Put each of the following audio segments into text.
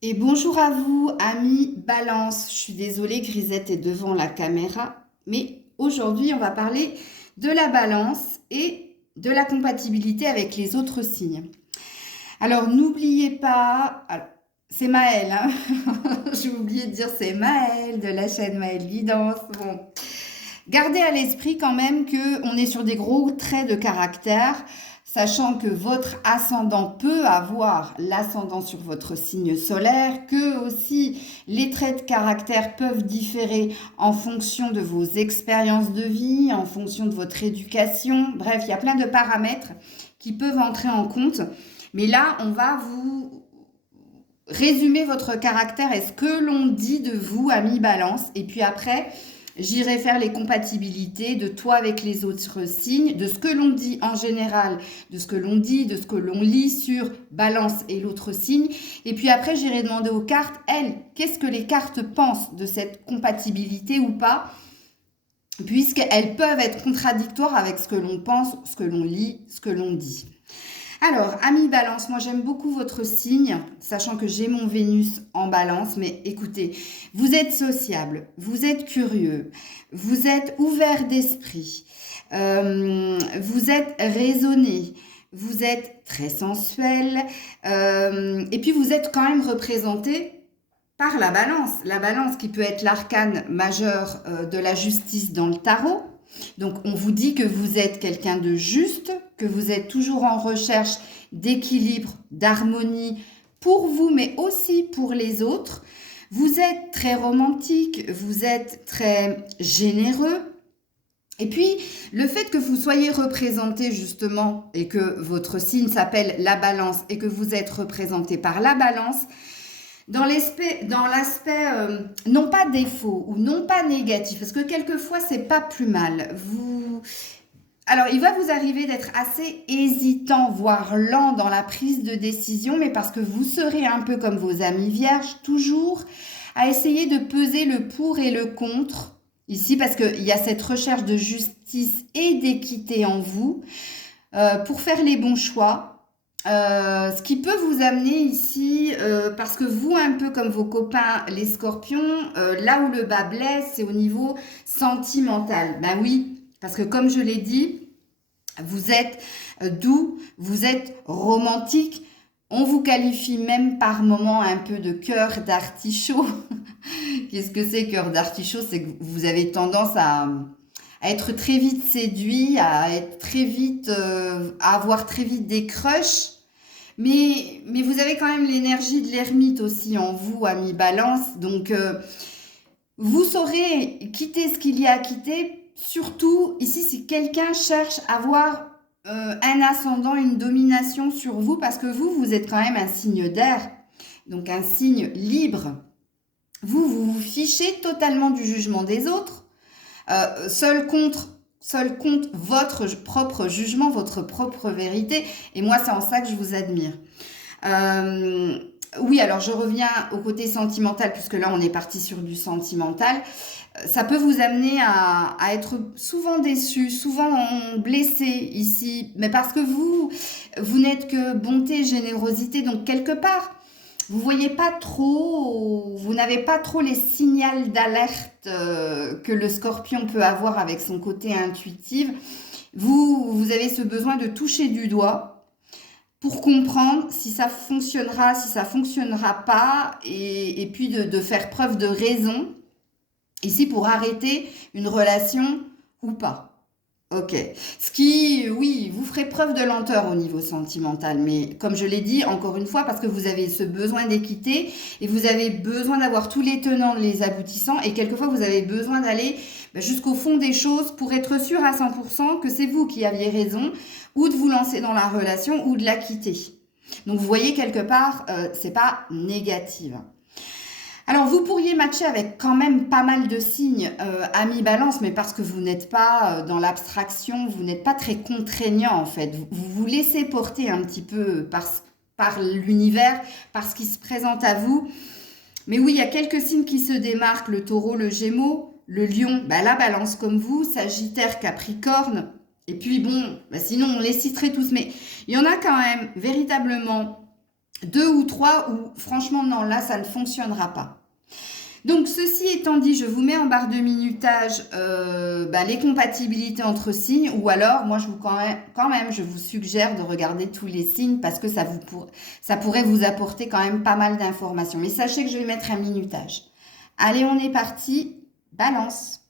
Et bonjour à vous, amis Balance. Je suis désolée, Grisette est devant la caméra, mais aujourd'hui, on va parler de la balance et de la compatibilité avec les autres signes. Alors, n'oubliez pas, c'est Maëlle, hein. J'ai oublié de dire c'est Maëlle de la chaîne Maëlle Guidance. Bon, gardez à l'esprit quand même que on est sur des gros traits de caractère, sachant que votre ascendant peut avoir l'ascendant sur votre signe solaire, que aussi les traits de caractère peuvent différer en fonction de vos expériences de vie, en fonction de votre éducation. Bref, il y a plein de paramètres qui peuvent entrer en compte. Mais là, on va vous résumer votre caractère et ce que l'on dit de vous, ami Balance. Et puis après, j'irai faire les compatibilités de toi avec les autres signes, de ce que l'on dit en général, de ce que l'on dit, de ce que l'on lit sur Balance et l'autre signe. Et puis après, j'irai demander aux cartes, elles, qu'est-ce que les cartes pensent de cette compatibilité ou pas, puisqu'elles peuvent être contradictoires avec ce que l'on pense, ce que l'on lit, ce que l'on dit. Alors, ami Balance, moi j'aime beaucoup votre signe, sachant que j'ai mon Vénus en Balance, mais écoutez, vous êtes sociable, vous êtes curieux, vous êtes ouvert d'esprit, vous êtes raisonné, vous êtes très sensuel, et puis vous êtes quand même représenté par la balance qui peut être l'arcane majeur de la justice dans le tarot. Donc on vous dit que vous êtes quelqu'un de juste, que vous êtes toujours en recherche d'équilibre, d'harmonie pour vous, mais aussi pour les autres. Vous êtes très romantique, vous êtes très généreux. Et puis, le fait que vous soyez représenté justement et que votre signe s'appelle la balance et que vous êtes représenté par la balance, dans l'aspect non pas défaut ou non pas négatif, parce que quelquefois c'est pas plus mal. Alors il va vous arriver d'être assez hésitant, voire lent dans la prise de décision, mais parce que vous serez un peu comme vos amis vierges, toujours à essayer de peser le pour et le contre. Ici, parce qu'il y a cette recherche de justice et d'équité en vous pour faire les bons choix. Ce qui peut vous amener ici, parce que vous, un peu comme vos copains les scorpions, là où le bas blesse, c'est au niveau sentimental. Ben oui, parce que comme je l'ai dit, vous êtes doux, vous êtes romantique. On vous qualifie même par moments un peu de cœur d'artichaut. Qu'est-ce que c'est cœur d'artichaut? C'est que vous avez tendance à être très vite séduit, à être très vite, à avoir très vite des crushs. Mais vous avez quand même l'énergie de l'ermite aussi en vous, ami Balance. Donc, vous saurez quitter ce qu'il y a à quitter. Surtout, ici, si quelqu'un cherche à avoir un ascendant, une domination sur vous, parce que vous êtes quand même un signe d'air, donc un signe libre. Vous vous fichez totalement du jugement des autres. Seul compte votre propre jugement, votre propre vérité. Et moi, c'est en ça que je vous admire. Euh, oui, alors je reviens au côté sentimental, puisque là, on est parti sur du sentimental. Ça peut vous amener à être souvent déçu, souvent blessé ici, mais parce que vous n'êtes que bonté, générosité, donc quelque part, vous voyez pas trop, vous n'avez pas trop les signaux d'alerte que le scorpion peut avoir avec son côté intuitif. Vous avez ce besoin de toucher du doigt pour comprendre si ça fonctionnera, si ça fonctionnera pas, et puis de faire preuve de raison, ici pour arrêter une relation ou pas. Ok. Ce qui, oui, vous ferez preuve de lenteur au niveau sentimental, mais comme je l'ai dit, encore une fois, parce que vous avez ce besoin d'équité et vous avez besoin d'avoir tous les tenants, les aboutissants, et quelquefois vous avez besoin d'aller jusqu'au fond des choses pour être sûr à 100% que c'est vous qui aviez raison, ou de vous lancer dans la relation ou de la quitter. Donc vous voyez quelque part, c'est pas négatif. Alors, vous pourriez matcher avec quand même pas mal de signes, amis balance, mais parce que vous n'êtes pas dans l'abstraction, vous n'êtes pas très contraignant en fait. Vous vous laissez porter un petit peu par l'univers, par ce qui se présente à vous. Mais oui, il y a quelques signes qui se démarquent, le taureau, le gémeaux, le lion, la balance comme vous, sagittaire, capricorne. Et puis bon, sinon on les citerait tous, mais il y en a quand même véritablement 2 ou 3 où franchement non, là ça ne fonctionnera pas. Donc ceci étant dit, je vous mets en barre de minutage les compatibilités entre signes, ou alors moi quand même je vous suggère de regarder tous les signes parce que ça pourrait vous apporter quand même pas mal d'informations. Mais sachez que je vais mettre un minutage. Allez, on est parti. Balance.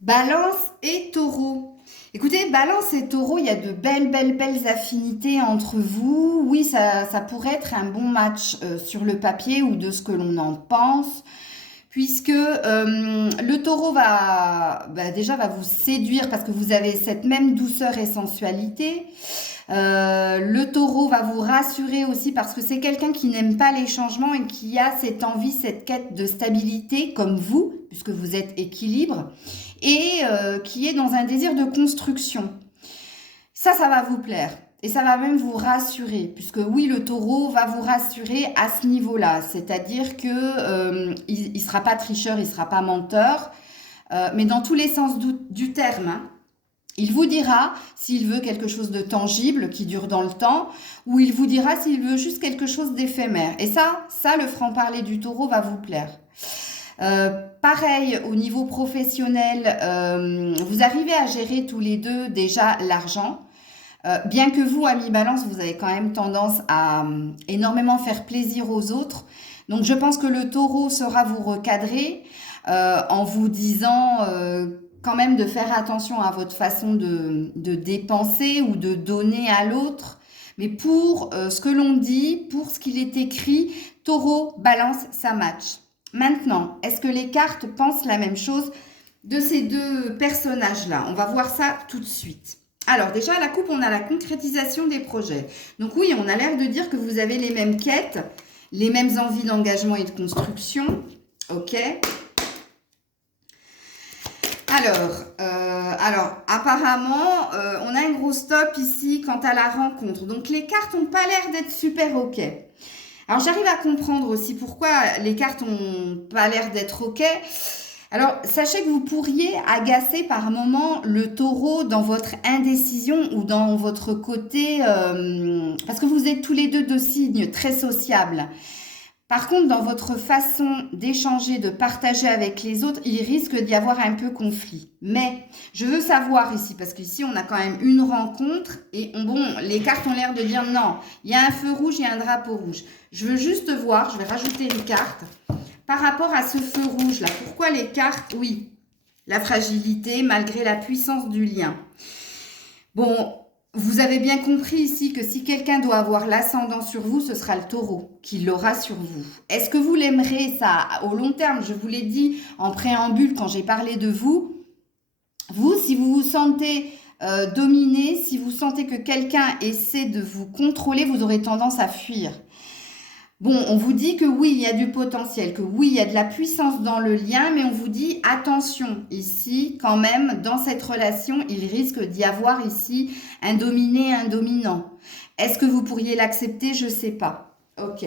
Balance et Taureau. Écoutez, Balance et Taureau, il y a de belles affinités entre vous. Oui, ça pourrait être un bon match sur le papier ou de ce que l'on en pense, puisque le Taureau déjà va vous séduire parce que vous avez cette même douceur et sensualité. Le Taureau va vous rassurer aussi parce que c'est quelqu'un qui n'aime pas les changements et qui a cette envie, cette quête de stabilité comme vous, puisque vous êtes équilibre, et qui est dans un désir de construction. Ça va vous plaire. Et ça va même vous rassurer, puisque oui, le Taureau va vous rassurer à ce niveau-là. C'est-à-dire que il sera pas tricheur, il sera pas menteur, mais dans tous les sens du terme, hein. Il vous dira s'il veut quelque chose de tangible qui dure dans le temps, ou il vous dira s'il veut juste quelque chose d'éphémère. Et ça, le franc-parler du Taureau va vous plaire. Pareil, au niveau professionnel, vous arrivez à gérer tous les deux déjà l'argent. Bien que vous, amis Balance, vous avez quand même tendance à énormément faire plaisir aux autres. Donc, je pense que le Taureau saura vous recadrer en vous disant quand même de faire attention à votre façon de dépenser ou de donner à l'autre. Mais pour ce que l'on dit, pour ce qu'il est écrit, Taureau, Balance, ça match. Maintenant, est-ce que les cartes pensent la même chose de ces deux personnages-là? On va voir ça tout de suite. Alors déjà, à la coupe, on a la concrétisation des projets. Donc oui, on a l'air de dire que vous avez les mêmes quêtes, les mêmes envies d'engagement et de construction. Ok. Alors, apparemment, on a un gros stop ici quant à la rencontre. Donc, les cartes n'ont pas l'air d'être super OK. Alors, j'arrive à comprendre aussi pourquoi les cartes n'ont pas l'air d'être OK. Alors, sachez que vous pourriez agacer par moment le Taureau dans votre indécision ou dans votre côté, parce que vous êtes tous les deux signes très sociables. Par contre, dans votre façon d'échanger, de partager avec les autres, il risque d'y avoir un peu conflit. Mais je veux savoir ici, parce qu'ici, on a quand même une rencontre et les cartes ont l'air de dire non, il y a un feu rouge, il y a un drapeau rouge. Je veux juste voir, je vais rajouter une carte par rapport à ce feu rouge-là. Pourquoi les cartes? Oui, la fragilité malgré la puissance du lien. Bon, vous avez bien compris ici que si quelqu'un doit avoir l'ascendant sur vous, ce sera le Taureau qui l'aura sur vous. Est-ce que vous l'aimerez ça au long terme? Je vous l'ai dit en préambule quand j'ai parlé de vous. Vous, si vous vous sentez dominé, si vous sentez que quelqu'un essaie de vous contrôler, vous aurez tendance à fuir. Bon, on vous dit que oui, il y a du potentiel, que oui, il y a de la puissance dans le lien, mais on vous dit attention, ici, quand même, dans cette relation, il risque d'y avoir ici un dominé, un dominant. Est-ce que vous pourriez l'accepter? Je ne sais pas. Ok.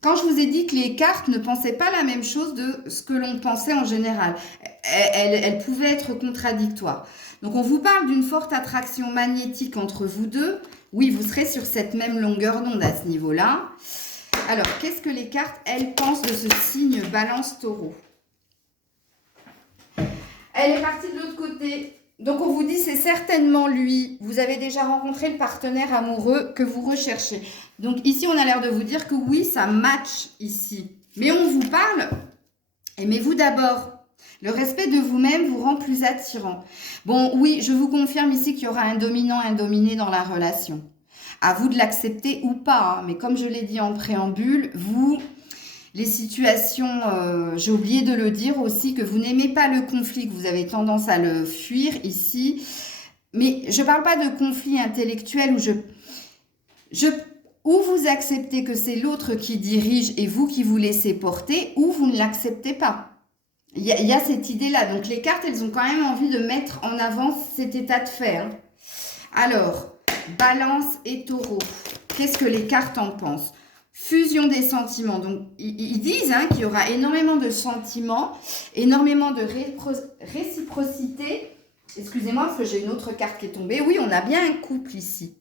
Quand je vous ai dit que les cartes ne pensaient pas la même chose de ce que l'on pensait en général, elles pouvaient être contradictoires. Donc, on vous parle d'une forte attraction magnétique entre vous deux. Oui, vous serez sur cette même longueur d'onde à ce niveau-là. Alors, qu'est-ce que les cartes, elles, pensent de ce signe Balance-Taureau? Elle est partie de l'autre côté. Donc, on vous dit, c'est certainement lui. Vous avez déjà rencontré le partenaire amoureux que vous recherchez. Donc, ici, on a l'air de vous dire que oui, ça match ici. Mais on vous parle, aimez-vous d'abord. Le respect de vous-même vous rend plus attirant. Bon, oui, je vous confirme ici qu'il y aura un dominant, un dominé dans la relation. À vous de l'accepter ou pas, hein. Mais comme je l'ai dit en préambule, vous, les situations, j'ai oublié de le dire aussi, que vous n'aimez pas le conflit, que vous avez tendance à le fuir ici. Mais je ne parle pas de conflit intellectuel où vous acceptez que c'est l'autre qui dirige et vous qui vous laissez porter, ou vous ne l'acceptez pas. Il y a cette idée-là. Donc, les cartes, elles ont quand même envie de mettre en avant cet état de fait, hein. Alors, Balance et Taureau, qu'est-ce que les cartes en pensent? Fusion des sentiments. Donc, ils disent qu'il y aura énormément de sentiments, énormément de réciprocité. Excusez-moi, parce que j'ai une autre carte qui est tombée. Oui, on a bien un couple ici.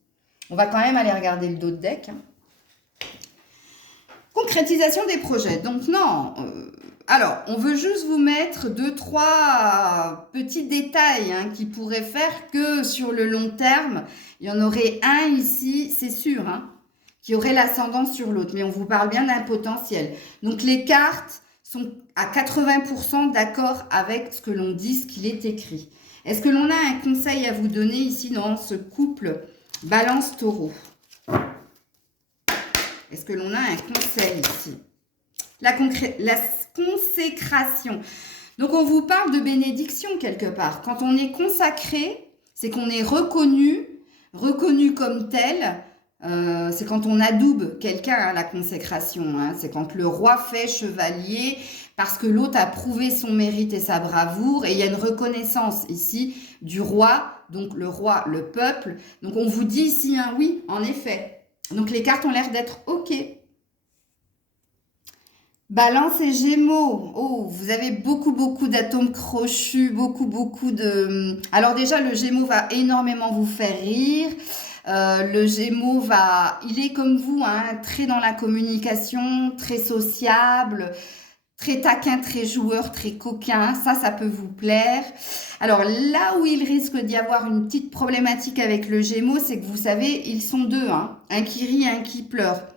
On va quand même aller regarder le dos de deck. Hein. Concrétisation des projets. Donc non, alors on veut juste vous mettre 2-3 petits détails hein, qui pourraient faire que sur le long terme, il y en aurait un ici, c'est sûr, hein, qui aurait l'ascendance sur l'autre. Mais on vous parle bien d'un potentiel. Donc les cartes sont à 80% d'accord avec ce que l'on dit, ce qu'il est écrit. Est-ce que l'on a un conseil à vous donner ici dans ce couple Balance-Taureau? Est-ce que l'on a un conseil ici? La consécration. Donc, on vous parle de bénédiction quelque part. Quand on est consacré, c'est qu'on est reconnu comme tel. C'est quand on adoube quelqu'un à la consécration. Hein. C'est quand le roi fait chevalier parce que l'autre a prouvé son mérite et sa bravoure. Et il y a une reconnaissance ici du roi. Donc, le roi, le peuple. Donc, on vous dit ici un oui, en effet. Donc, les cartes ont l'air d'être OK. Balance et Gémeaux. Oh, vous avez beaucoup d'atomes crochus, beaucoup de... Alors déjà, le Gémeaux va énormément vous faire rire. Le Gémeaux il est comme vous, hein, très dans la communication, très sociable, très taquin, très joueur, très coquin. Ça peut vous plaire. Alors là où il risque d'y avoir une petite problématique avec le Gémeaux, c'est que vous savez, ils sont deux, hein, un qui rit et un qui pleure.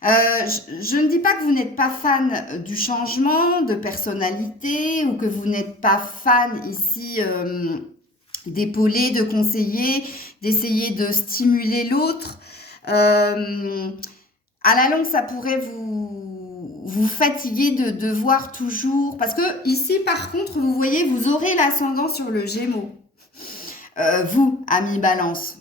Je ne dis pas que vous n'êtes pas fan du changement de personnalité ou que vous n'êtes pas fan ici d'épauler, de conseiller, d'essayer de stimuler l'autre. À la longue, ça pourrait vous fatiguer de devoir toujours... Parce que ici, par contre, vous voyez, vous aurez l'ascendant sur le Gémeaux. Vous, ami Balance.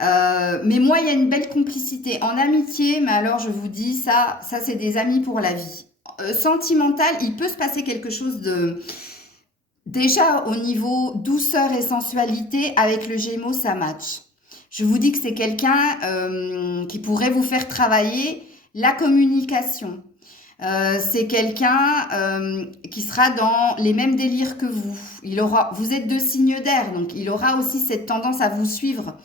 Mais moi, il y a une belle complicité en amitié, mais alors je vous dis, ça c'est des amis pour la vie. Sentimental, il peut se passer quelque chose de... Déjà, au niveau douceur et sensualité, avec le Gémeaux, ça match. Je vous dis que c'est quelqu'un qui pourrait vous faire travailler la communication. C'est quelqu'un qui sera dans les mêmes délires que vous. Vous êtes deux signes d'air, donc il aura aussi cette tendance à vous suivre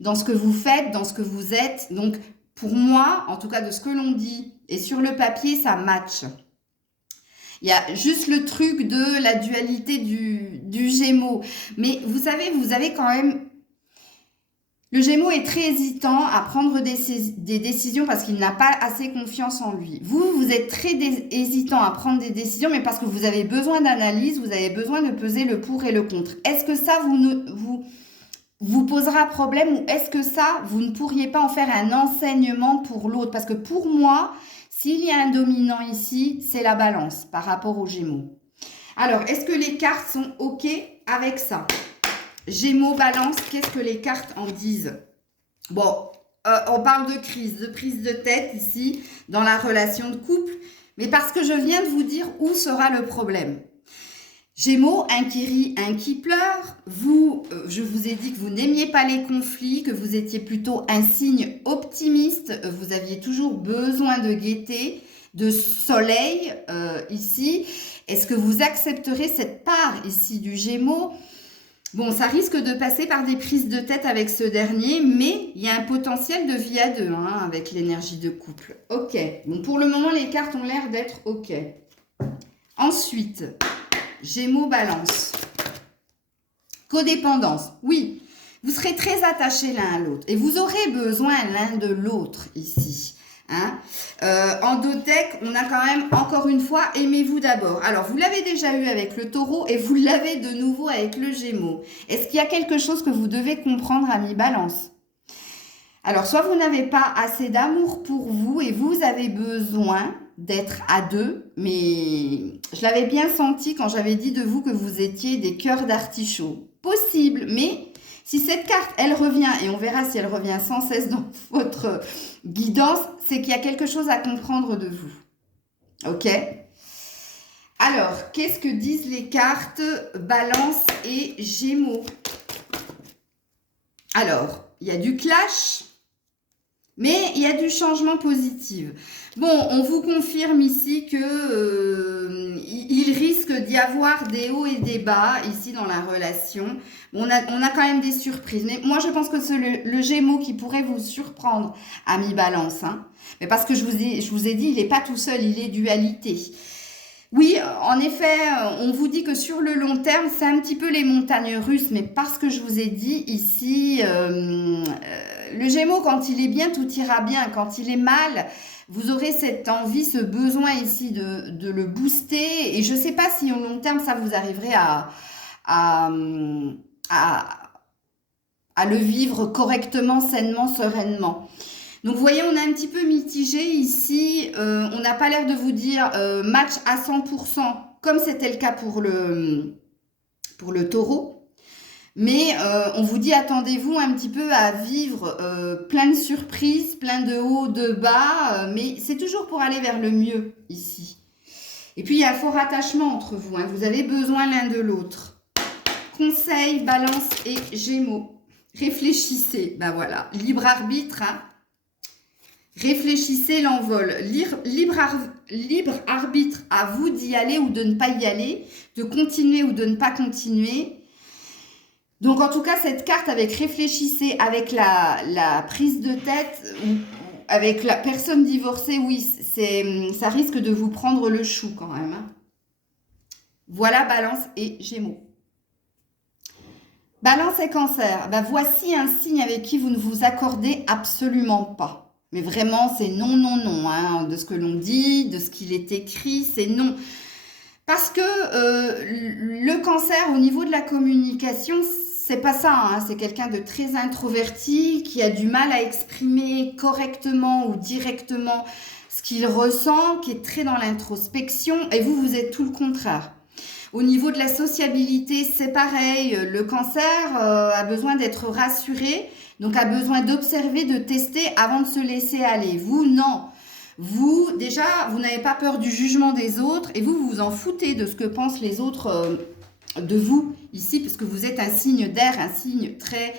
dans ce que vous faites, dans ce que vous êtes. Donc, pour moi, en tout cas de ce que l'on dit, et sur le papier, ça match. Il y a juste le truc de la dualité du Gémeaux. Mais vous savez, vous avez quand même... Le Gémeaux est très hésitant à prendre des décisions parce qu'il n'a pas assez confiance en lui. Vous êtes très hésitant à prendre des décisions, mais parce que vous avez besoin d'analyse, vous avez besoin de peser le pour et le contre. Est-ce que ça vous posera problème ou est-ce que ça, vous ne pourriez pas en faire un enseignement pour l'autre? Parce que pour moi, s'il y a un dominant ici, c'est la Balance par rapport aux Gémeaux. Alors, est-ce que les cartes sont OK avec ça? Gémeaux, Balance, qu'est-ce que les cartes en disent? Bon, on parle de crise, de prise de tête ici, dans la relation de couple, mais parce que je viens de vous dire où sera le problème. Gémeaux, un qui rit, un qui pleure. Je vous ai dit que vous n'aimiez pas les conflits, que vous étiez plutôt un signe optimiste. Vous aviez toujours besoin de gaieté, de soleil ici. Est-ce que vous accepterez cette part ici du Gémeaux? Bon, ça risque de passer par des prises de tête avec ce dernier, mais il y a un potentiel de vie à deux hein, avec l'énergie de couple. Ok, donc pour le moment, les cartes ont l'air d'être ok. Ensuite... Gémeaux, Balance. Codépendance. Oui, vous serez très attachés l'un à l'autre et vous aurez besoin l'un de l'autre ici. Hein. En dos de deck, on a quand même, encore une fois, aimez-vous d'abord. Alors, vous l'avez déjà eu avec le Taureau et vous l'avez de nouveau avec le Gémeaux. Est-ce qu'il y a quelque chose que vous devez comprendre, ami Balance? Alors, soit vous n'avez pas assez d'amour pour vous et vous avez besoin d'être à deux, mais je l'avais bien senti quand j'avais dit de vous que vous étiez des cœurs d'artichaut. Possible, mais si cette carte, elle revient, et on verra si elle revient sans cesse dans votre guidance, c'est qu'il y a quelque chose à comprendre de vous. Ok? Alors, qu'est-ce que disent les cartes Balance et Gémeaux? Alors, il y a du clash. Mais il y a du changement positif. Bon, on vous confirme ici que il risque d'y avoir des hauts et des bas ici dans la relation. On a quand même des surprises. Mais moi, je pense que c'est le Gémeaux qui pourrait vous surprendre, ami Balance. Hein. Mais parce que je vous ai dit, il n'est pas tout seul, il est dualité. Oui, en effet, on vous dit que sur le long terme, c'est un petit peu les montagnes russes, mais parce que je vous ai dit ici, le Gémeaux, quand il est bien, tout ira bien. Quand il est mal, vous aurez cette envie, ce besoin ici de le booster. Et je ne sais pas si au long terme, ça vous arriverait à, à, à le vivre correctement, sainement, sereinement. Donc, vous voyez, on a un petit peu mitigé ici. On n'a pas l'air de vous dire match à 100%, comme c'était le cas pour le taureau. Mais on vous dit, attendez-vous un petit peu à vivre plein de surprises, plein de hauts, de bas. Mais c'est toujours pour aller vers le mieux ici. Et puis, il y a un fort attachement entre vous. Hein. Vous avez besoin l'un de l'autre. Conseil, Balance et Gémeaux. Réfléchissez. Ben voilà, libre arbitre, hein. Réfléchissez l'envol. Libre arbitre à vous d'y aller ou de ne pas y aller, de continuer ou de ne pas continuer. Donc, en tout cas, cette carte avec réfléchissez, avec la prise de tête, avec la personne divorcée, oui, ça risque de vous prendre le chou quand même. Hein. Voilà Balance et Gémeaux. Balance et Cancer. Ben, voici un signe avec qui vous ne vous accordez absolument pas. Mais vraiment, c'est non, non, non. Hein, de ce que l'on dit, de ce qu'il est écrit, c'est non. Parce que le Cancer, au niveau de la communication, c'est pas ça. Hein, c'est quelqu'un de très introverti, qui a du mal à exprimer correctement ou directement ce qu'il ressent, qui est très dans l'introspection. Et vous, vous êtes tout le contraire. Au niveau de la sociabilité, c'est pareil. Le Cancer a besoin d'être rassuré. Donc, a besoin d'observer, de tester avant de se laisser aller. Vous, non. Vous, déjà, vous n'avez pas peur du jugement des autres et vous vous en foutez de ce que pensent les autres de vous ici, parce que vous êtes un signe d'air, un signe très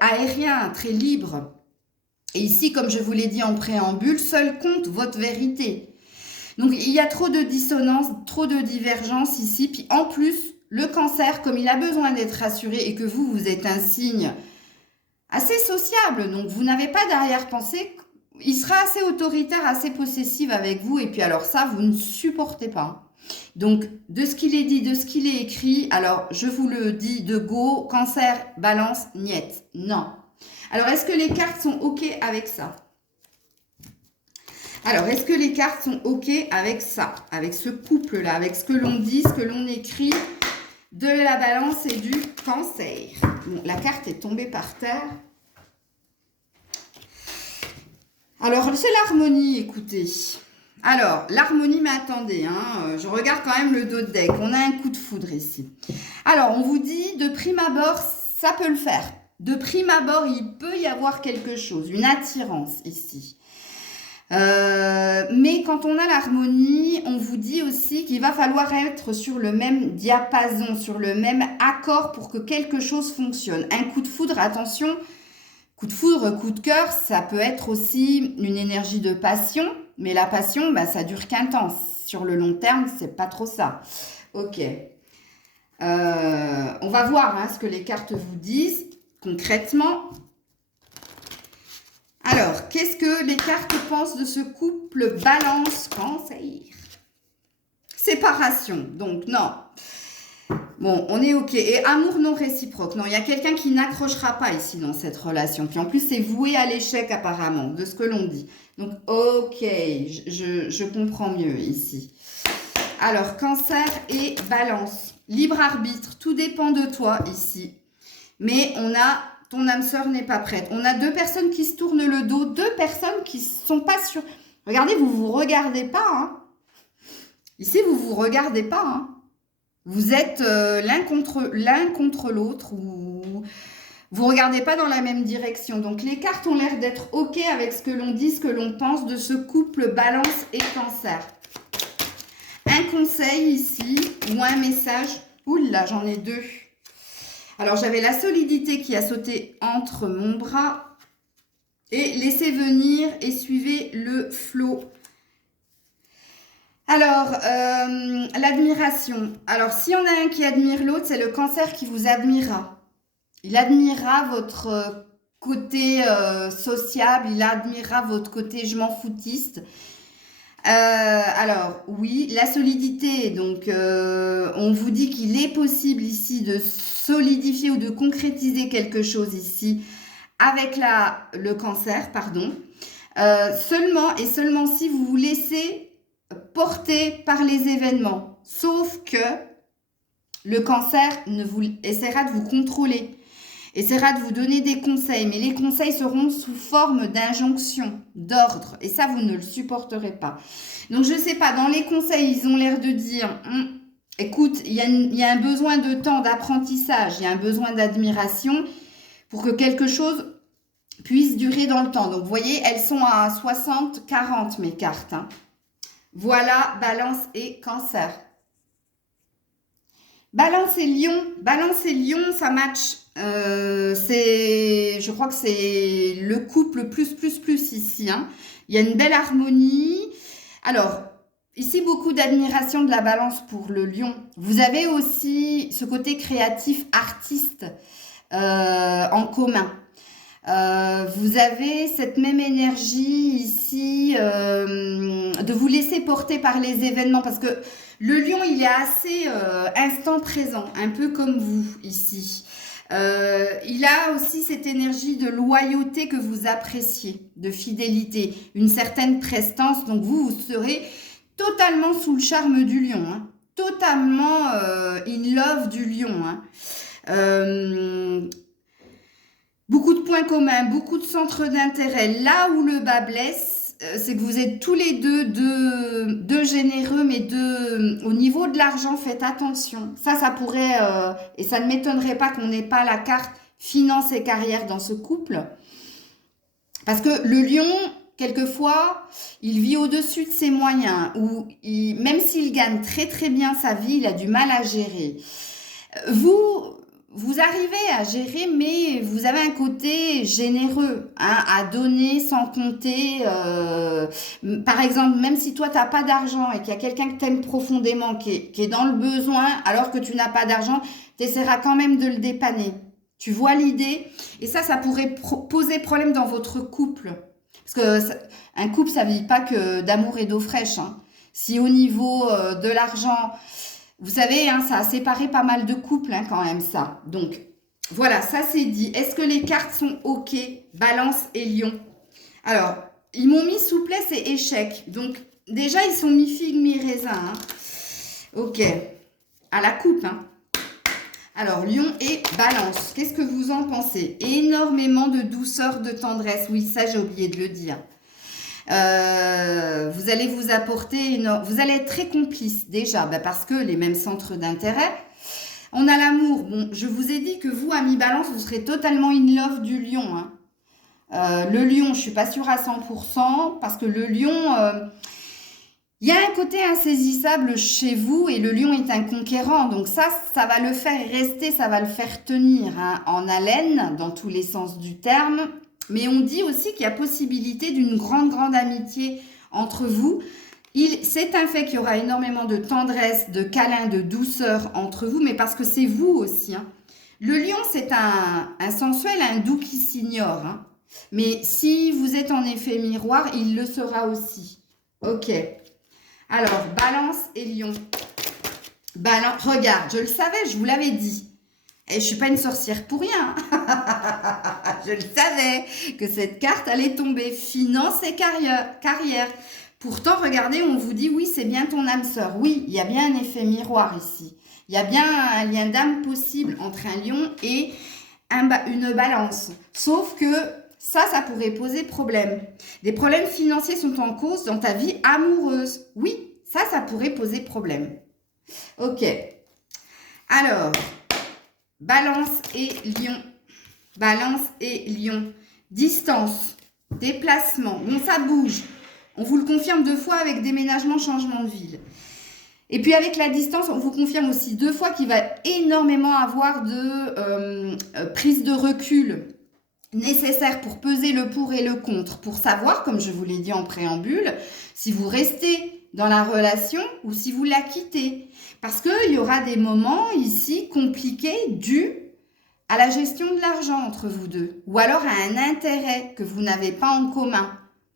aérien, très libre. Et ici, comme je vous l'ai dit en préambule, seul compte votre vérité. Donc, il y a trop de dissonance, trop de divergence ici. Puis, en plus, le Cancer, comme il a besoin d'être rassuré et que vous êtes un signe assez sociable, donc vous n'avez pas d'arrière-pensée, il sera assez autoritaire, assez possessif avec vous. Et puis, alors ça, vous ne supportez pas. Donc, de ce qu'il est dit, de ce qu'il est écrit, alors, je vous le dis de go, Cancer, Balance, niet. Non. Alors, est-ce que les cartes sont OK avec ça ? Alors, est-ce que les cartes sont OK avec ça, avec ce couple-là, avec ce que l'on dit, ce que l'on écrit de la Balance et du Cancer? Bon, la carte est tombée par terre. Alors, c'est l'harmonie, écoutez. Alors, l'harmonie, mais attendez, hein, je regarde quand même le dos de deck. On a un coup de foudre ici. Alors, on vous dit, de prime abord, ça peut le faire. De prime abord, il peut y avoir quelque chose, une attirance ici. Mais quand on a l'harmonie, on vous dit aussi qu'il va falloir être sur le même diapason, sur le même accord pour que quelque chose fonctionne. Un coup de foudre, attention, coup de foudre, coup de cœur, ça peut être aussi une énergie de passion, mais la passion, bah, ça dure qu'un temps. Sur le long terme, c'est pas trop ça. Ok. On va voir hein, ce que les cartes vous disent concrètement. Alors, qu'est-ce que les cartes pensent de ce couple Balance-Cancer? Séparation, donc non. Bon, on est OK. Et amour non réciproque. Non, il y a quelqu'un qui n'accrochera pas ici dans cette relation. Puis en plus, c'est voué à l'échec apparemment, de ce que l'on dit. Donc, OK, je comprends mieux ici. Alors, Cancer et Balance. Libre arbitre, tout dépend de toi ici. Mais on a... Ton âme sœur n'est pas prête. On a deux personnes qui se tournent le dos, deux personnes qui ne sont pas sûres. Regardez, vous ne vous regardez pas. Hein. Ici, vous ne vous regardez pas. Hein. Vous êtes l'un contre l'autre. Vous ne regardez pas dans la même direction. Donc, les cartes ont l'air d'être OK avec ce que l'on dit, ce que l'on pense de ce couple Balance et Cancer. Un conseil ici ou un message. Oula, j'en ai deux. Alors, j'avais la solidité qui a sauté entre mon bras et laissez venir et suivez le flot. Alors, l'admiration. Alors, s'il y en a un qui admire l'autre, c'est le Cancer qui vous admirera. Il admirera votre côté sociable, il admirera votre côté je m'en foutiste. Alors, oui, la solidité. Donc, on vous dit qu'il est possible ici de solidifier ou de concrétiser quelque chose ici avec le Cancer, pardon. Seulement et seulement si vous vous laissez porté par les événements. Sauf que le Cancer essaiera de vous contrôler, essaiera de vous donner des conseils, mais les conseils seront sous forme d'injonction, d'ordre, et ça, vous ne le supporterez pas. Donc, je ne sais pas, dans les conseils, ils ont l'air de dire, écoute, il y a un besoin de temps, d'apprentissage, il y a un besoin d'admiration pour que quelque chose puisse durer dans le temps. Donc, vous voyez, elles sont à 60-40, mes cartes, hein. Voilà, Balance et Cancer. Balance et Lion, ça match. Je crois que c'est le couple plus ici, hein. Il y a une belle harmonie. Alors, ici, beaucoup d'admiration de la Balance pour le Lion. Vous avez aussi ce côté créatif, artiste en commun. Vous avez cette même énergie ici de vous laisser porter par les événements parce que le lion, il est assez instant présent, un peu comme vous ici. Il a aussi cette énergie de loyauté que vous appréciez, de fidélité, une certaine prestance. Donc vous serez totalement sous le charme du lion, hein, totalement in love du lion, hein. Beaucoup de points communs, beaucoup de centres d'intérêt. Là où le bas blesse, c'est que vous êtes tous les deux généreux, mais au niveau de l'argent, faites attention. Ça pourrait, et ça ne m'étonnerait pas qu'on n'ait pas la carte finance et carrière dans ce couple. Parce que le lion, quelquefois, il vit au-dessus de ses moyens, ou même s'il gagne très très bien sa vie, il a du mal à gérer. Vous arrivez à gérer, mais vous avez un côté généreux, hein, à donner sans compter. Par exemple, même si toi, tu n'as pas d'argent et qu'il y a quelqu'un que tu aimes profondément, qui est dans le besoin, alors que tu n'as pas d'argent, tu essaieras quand même de le dépanner. Tu vois l'idée? Et ça pourrait poser problème dans votre couple. Parce que un couple, ça ne vit pas que d'amour et d'eau fraîche, hein. Si au niveau de l'argent... Vous savez, hein, ça a séparé pas mal de couples, hein, quand même, ça. Donc, voilà, ça c'est dit. Est-ce que les cartes sont OK? Balance et Lion. Alors, ils m'ont mis souplesse et échec. Donc, déjà, ils sont mi-figue, mi-raisin, hein. OK. À la coupe, hein. Alors, Lion et Balance. Qu'est-ce que vous en pensez? Énormément de douceur, de tendresse. Oui, ça, j'ai oublié de le dire. Vous allez vous apporter, vous allez être très complice déjà, parce que les mêmes centres d'intérêt. On a l'amour. Bon, je vous ai dit que vous, amis Balance, vous serez totalement in love du lion, hein. Le lion, je ne suis pas sûre à 100% parce que le lion, il y a un côté insaisissable chez vous et le lion est un conquérant. Donc ça va le faire rester, ça va le faire tenir, hein, en haleine dans tous les sens du terme. Mais on dit aussi qu'il y a possibilité d'une grande amitié entre vous. C'est un fait qu'il y aura énormément de tendresse, de câlin, de douceur entre vous, mais parce que c'est vous aussi, hein. Le lion, c'est un sensuel, un doux qui s'ignore, hein. Mais si vous êtes en effet miroir, il le sera aussi. OK. Alors, Balance et Lion. Balance, regarde, je le savais, je vous l'avais dit. Et je ne suis pas une sorcière pour rien. Je le savais que cette carte allait tomber. Finance et carrière. Pourtant, regardez, on vous dit, oui, c'est bien ton âme sœur. Oui, il y a bien un effet miroir ici. Il y a bien un lien d'âme possible entre un lion et une balance. Sauf que ça pourrait poser problème. Des problèmes financiers sont en cause dans ta vie amoureuse. Oui, ça pourrait poser problème. OK. Alors... Balance et Lion. Balance et Lion. Distance. Déplacement. Bon, ça bouge. On vous le confirme 2 fois avec déménagement, changement de ville. Et puis avec la distance, on vous confirme aussi 2 fois qu'il va énormément avoir de prise de recul. nécessaire pour peser le pour et le contre, pour savoir, comme je vous l'ai dit en préambule, si vous restez dans la relation ou si vous la quittez. Parce qu'il y aura des moments ici compliqués dus à la gestion de l'argent entre vous deux, ou alors à un intérêt que vous n'avez pas en commun.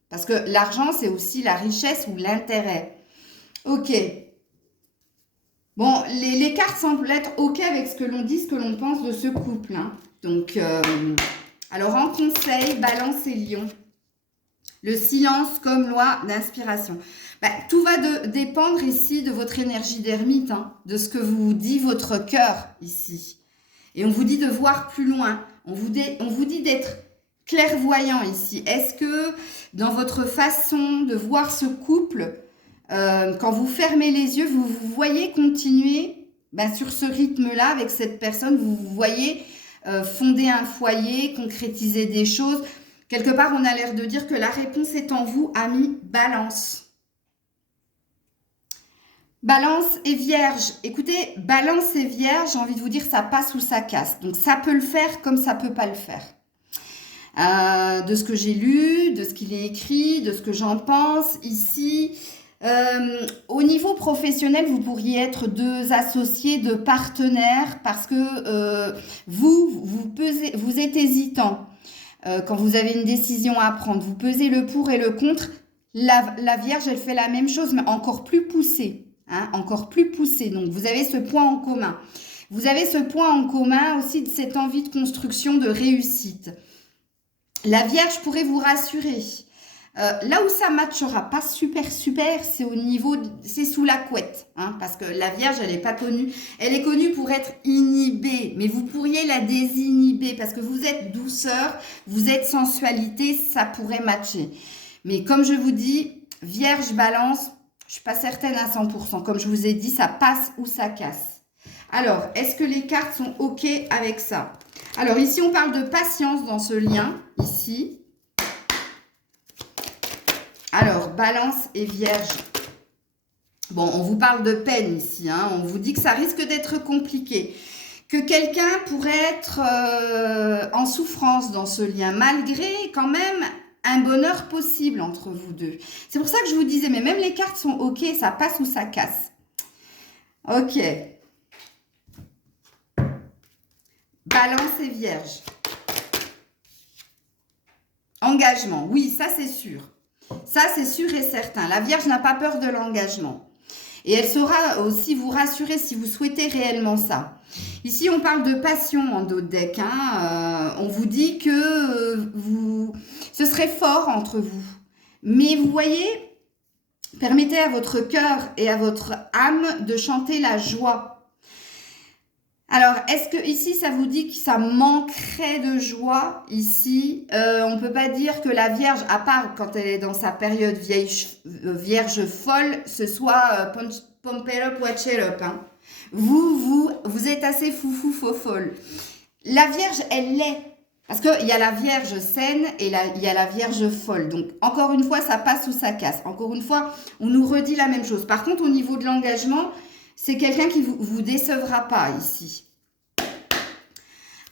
Parce que l'argent, c'est aussi la richesse ou l'intérêt. Ok. Bon, les cartes semblent être ok avec ce que l'on dit, ce que l'on pense de ce couple. Hein. Donc, alors en conseil, Balance et Lion. Le silence comme loi d'inspiration. Tout va dépendre ici de votre énergie d'ermite, hein, de ce que vous dit votre cœur ici. Et on vous dit de voir plus loin. On vous dit d'être clairvoyant ici. Est-ce que dans votre façon de voir ce couple, quand vous fermez les yeux, vous voyez continuer sur ce rythme-là avec cette personne, vous voyez fonder un foyer, concrétiser des choses. Quelque part, on a l'air de dire que la réponse est en vous, amis Balance. Balance et Vierge. Écoutez, Balance et Vierge, j'ai envie de vous dire, ça passe ou ça casse. Donc, ça peut le faire comme ça peut pas le faire. De ce que j'ai lu, de ce qu'il est écrit, de ce que j'en pense ici. Au niveau professionnel, vous pourriez être deux associés, deux partenaires parce que vous êtes hésitant. Quand vous avez une décision à prendre, vous pesez le pour et le contre. La Vierge, elle fait la même chose, mais encore plus poussée. Hein, encore plus poussée. Donc, vous avez ce point en commun. Vous avez ce point en commun aussi de cette envie de construction, de réussite. La Vierge pourrait vous rassurer. Là où ça ne matchera pas super, c'est au niveau, c'est sous la couette. Hein, parce que la Vierge, elle n'est pas connue. Elle est connue pour être inhibée. Mais vous pourriez la désinhiber parce que vous êtes douceur, vous êtes sensualité, ça pourrait matcher. Mais comme je vous dis, Vierge, Balance, je ne suis pas certaine à 100%. Comme je vous ai dit, ça passe ou ça casse. Alors, est-ce que les cartes sont OK avec ça? Alors, ici, on parle de patience dans ce lien, ici. Alors, Balance et Vierge. Bon, on vous parle de peine ici. Hein. On vous dit que ça risque d'être compliqué. Que quelqu'un pourrait être en souffrance dans ce lien, malgré quand même un bonheur possible entre vous deux. C'est pour ça que je vous disais, mais même les cartes sont OK, ça passe ou ça casse. OK. Balance et Vierge. Engagement, oui, ça c'est sûr. Ça c'est sûr et certain. La Vierge n'a pas peur de l'engagement. Et elle saura aussi vous rassurer si vous souhaitez réellement ça. Ici, on parle de passion en dos de deck. Hein. On vous dit que ce serait fort entre vous. Mais vous voyez, permettez à votre cœur et à votre âme de chanter la joie. Alors, est-ce que ici, ça vous dit que ça manquerait de joie ici? On ne peut pas dire que la Vierge, à part quand elle est dans sa période Vierge folle, ce soit pump it up, watch it up. Hein. Vous êtes assez foufou, faux folle. La Vierge, elle l'est. Parce qu'il y a la Vierge saine et il y a la Vierge folle. Donc, encore une fois, ça passe ou ça casse. Encore une fois, on nous redit la même chose. Par contre, au niveau de l'engagement, c'est quelqu'un qui vous décevra pas ici.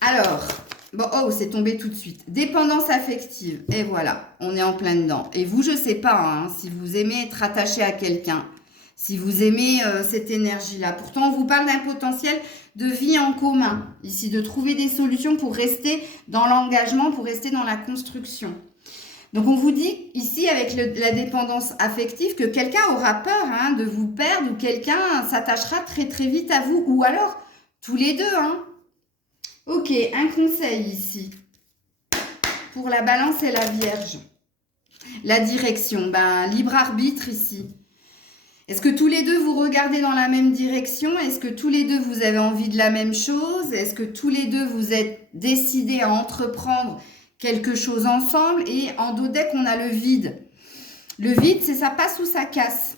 Alors, bon, oh, c'est tombé tout de suite. Dépendance affective. Et voilà, on est en plein dedans. Et vous, je sais pas hein, si vous aimez être attaché à quelqu'un, si vous aimez cette énergie-là. Pourtant, on vous parle d'un potentiel de vie en commun. Ici, de trouver des solutions pour rester dans l'engagement, pour rester dans la construction. Donc, on vous dit ici, avec la dépendance affective, que quelqu'un aura peur hein, de vous perdre ou quelqu'un s'attachera très, très vite à vous. Ou alors, tous les deux. Hein. Ok, un conseil ici. Pour la Balance et la Vierge. La direction, libre arbitre ici. Est-ce que tous les deux vous regardez dans la même direction? Est-ce que tous les deux vous avez envie de la même chose? Est-ce que tous les deux vous êtes décidés à entreprendre quelque chose ensemble? Et en dos deck, on a le vide. Le vide, c'est ça passe ou ça casse.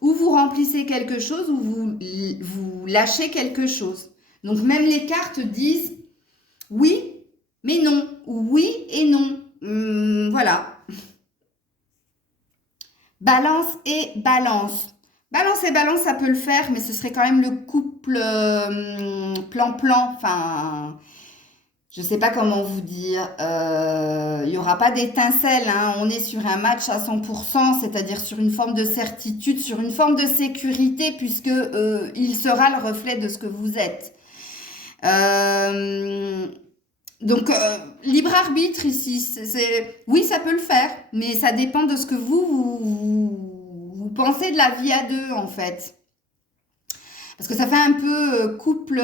Ou vous remplissez quelque chose ou vous lâchez quelque chose. Donc, même les cartes disent oui, mais non. Ou oui et non. Voilà. Balance et Balance. Balance et Balance, ça peut le faire, mais ce serait quand même le couple plan-plan. Enfin, je sais pas comment vous dire, il y aura pas d'étincelle, hein. On est sur un match à 100%, c'est-à-dire sur une forme de certitude, sur une forme de sécurité, puisque il sera le reflet de ce que vous êtes. Euh, donc, libre arbitre ici, oui, ça peut le faire, mais ça dépend de ce que vous pensez de la vie à deux, en fait. Parce que ça fait un peu couple,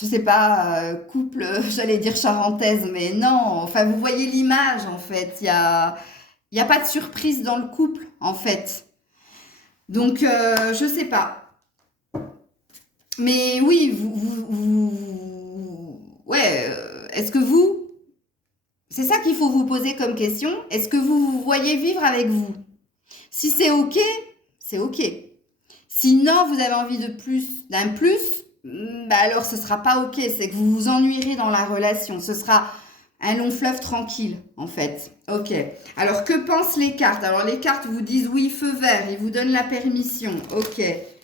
je sais pas, couple, j'allais dire charentaise, mais non, enfin, vous voyez l'image, en fait. Il y a pas de surprise dans le couple, en fait. Donc, je sais pas. Mais oui, ouais, est-ce que vous, c'est ça qu'il faut vous poser comme question, est-ce que vous vous voyez vivre avec vous? Si c'est OK, c'est OK. Sinon, vous avez envie de plus, d'un plus, bah alors ce sera pas OK, c'est que vous vous ennuierez dans la relation. Ce sera un long fleuve tranquille, en fait. OK. Alors, que pensent les cartes? Alors, les cartes vous disent oui, feu vert, ils vous donnent la permission. OK.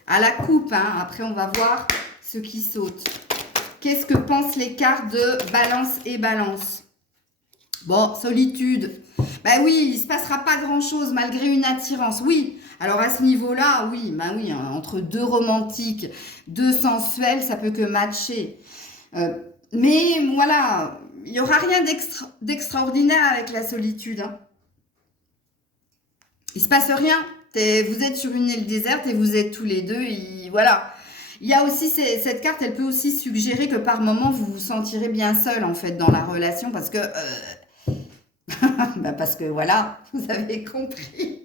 À la coupe, hein. Après, on va voir ce qui saute. Qu'est-ce que pensent les cartes de balance et balance? Bon, solitude. Ben oui, il se passera pas grand-chose malgré une attirance. Oui. Alors à ce niveau-là, oui, ben oui, hein, entre deux romantiques, deux sensuels, ça peut que matcher. Euh, mais voilà, il n'y aura rien d'extraordinaire avec la solitude, hein. Il se passe rien. Vous êtes sur une île déserte et vous êtes tous les deux. Voilà. Il y a aussi cette carte, elle peut aussi suggérer que par moment vous vous sentirez bien seul en fait dans la relation parce que parce que voilà, vous avez compris.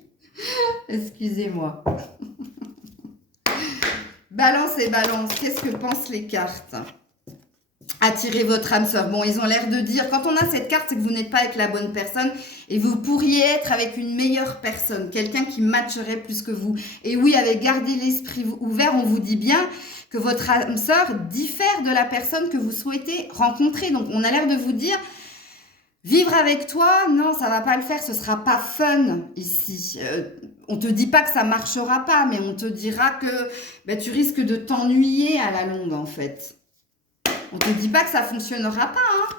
Excusez-moi. Balance et balance, qu'est-ce que pensent les cartes? Attirez votre âme sœur. Bon, ils ont l'air de dire, quand on a cette carte, c'est que vous n'êtes pas avec la bonne personne et vous pourriez être avec une meilleure personne, quelqu'un qui matcherait plus que vous. Et oui, avec garder l'esprit ouvert, on vous dit bien que votre âme sœur diffère de la personne que vous souhaitez rencontrer. Donc, on a l'air de vous dire, vivre avec toi, non, ça va pas le faire, ce sera pas fun ici. On te dit pas que ça marchera pas, mais on te dira que tu risques de t'ennuyer à la longue, en fait. On te dit pas que ça fonctionnera pas, hein.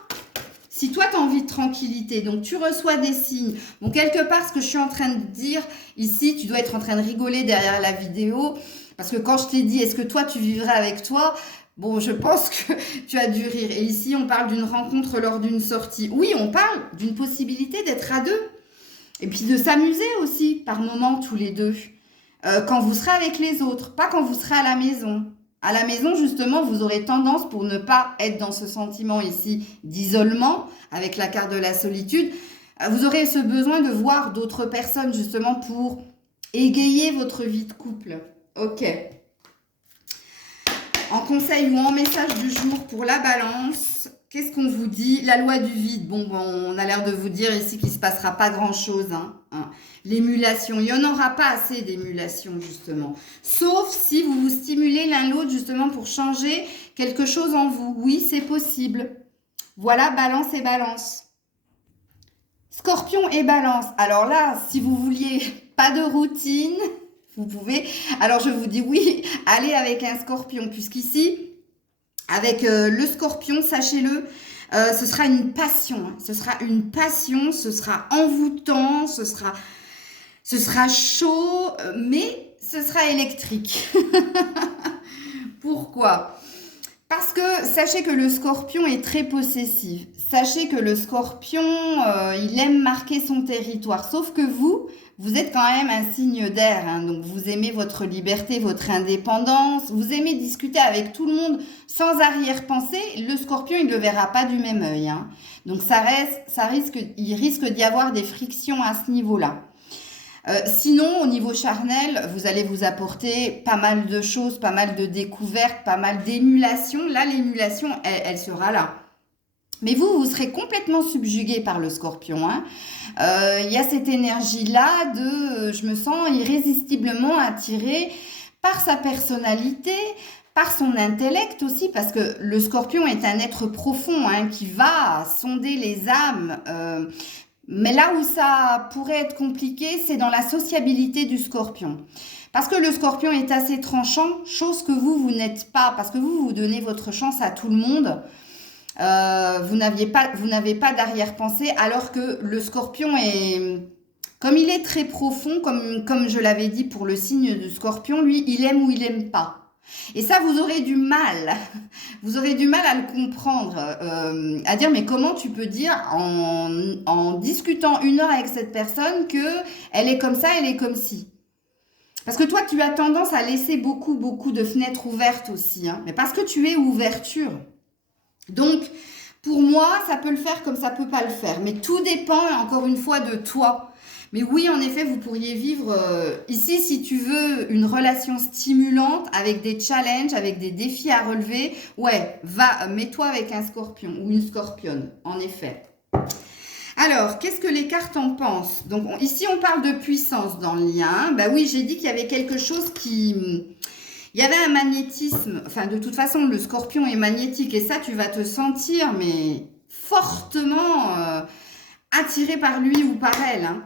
Si toi, tu as envie de tranquillité, donc tu reçois des signes. Bon, quelque part, ce que je suis en train de dire ici, tu dois être en train de rigoler derrière la vidéo. Parce que quand je t'ai dit, est-ce que toi, tu vivrais avec toi? Bon, je pense que tu as dû rire. Et ici, on parle d'une rencontre lors d'une sortie. Oui, on parle d'une possibilité d'être à deux. Et puis de s'amuser aussi, par moments, tous les deux. Quand vous serez avec les autres, pas quand vous serez à la maison. À la maison, justement, vous aurez tendance, pour ne pas être dans ce sentiment ici d'isolement, avec la carte de la solitude, vous aurez ce besoin de voir d'autres personnes, justement, pour égayer votre vie de couple. OK. En conseil ou en message du jour pour la balance, qu'est-ce qu'on vous dit? La loi du vide. Bon, on a l'air de vous dire ici qu'il ne se passera pas grand-chose, hein. L'émulation, il n'y en aura pas assez d'émulation, justement. Sauf si vous vous stimulez l'un l'autre, justement, pour changer quelque chose en vous. Oui, c'est possible. Voilà, balance et balance. Scorpion et balance. Alors là, si vous vouliez pas de routine, vous pouvez. Alors, je vous dis oui, allez avec un scorpion, puisqu'ici, avec le scorpion, sachez-le, ce sera une passion. Hein. Ce sera une passion, ce sera envoûtant, ce sera chaud, mais ce sera électrique. Pourquoi? Parce que sachez que le scorpion est très possessif. Sachez que le scorpion, il aime marquer son territoire. Sauf que vous êtes quand même un signe d'air. Hein, donc vous aimez votre liberté, votre indépendance. Vous aimez discuter avec tout le monde sans arrière-pensée. Le scorpion, il ne le verra pas du même œil. Hein. Donc il risque d'y avoir des frictions à ce niveau-là. Sinon, au niveau charnel, vous allez vous apporter pas mal de choses, pas mal de découvertes, pas mal d'émulation. Là, l'émulation, elle sera là. Mais vous serez complètement subjugué par le scorpion. Hein. Y a cette énergie-là je me sens irrésistiblement attirée par sa personnalité, par son intellect aussi, parce que le scorpion est un être profond hein, qui va sonder les âmes. Mais là où ça pourrait être compliqué, c'est dans la sociabilité du scorpion. Parce que le scorpion est assez tranchant, chose que vous n'êtes pas, parce que vous donnez votre chance à tout le monde. Vous n'avez pas d'arrière-pensée, alors que le scorpion est, comme il est très profond, comme je l'avais dit pour le signe du scorpion, lui, il aime ou il aime pas. Et ça, vous aurez du mal. Vous aurez du mal à le comprendre, à dire, mais comment tu peux dire en discutant 1 heure avec cette personne que elle est comme ça, elle est comme ci. Parce que toi, tu as tendance à laisser beaucoup, beaucoup de fenêtres ouvertes aussi, hein, mais parce que tu es ouverture. Donc, pour moi, ça peut le faire comme ça peut pas le faire. Mais tout dépend, encore une fois, de toi. Mais oui, en effet, vous pourriez vivre ici, si tu veux, une relation stimulante avec des challenges, avec des défis à relever. Ouais, mets-toi avec un scorpion ou une scorpionne, en effet. Alors, qu'est-ce que les cartes en pensent? Donc, ici, on parle de puissance dans le lien. Bah oui, j'ai dit qu'il y avait quelque chose qui... Il y avait un magnétisme. Enfin, de toute façon, le scorpion est magnétique. Et ça, tu vas te sentir, mais fortement attiré par lui ou par elle. Hein.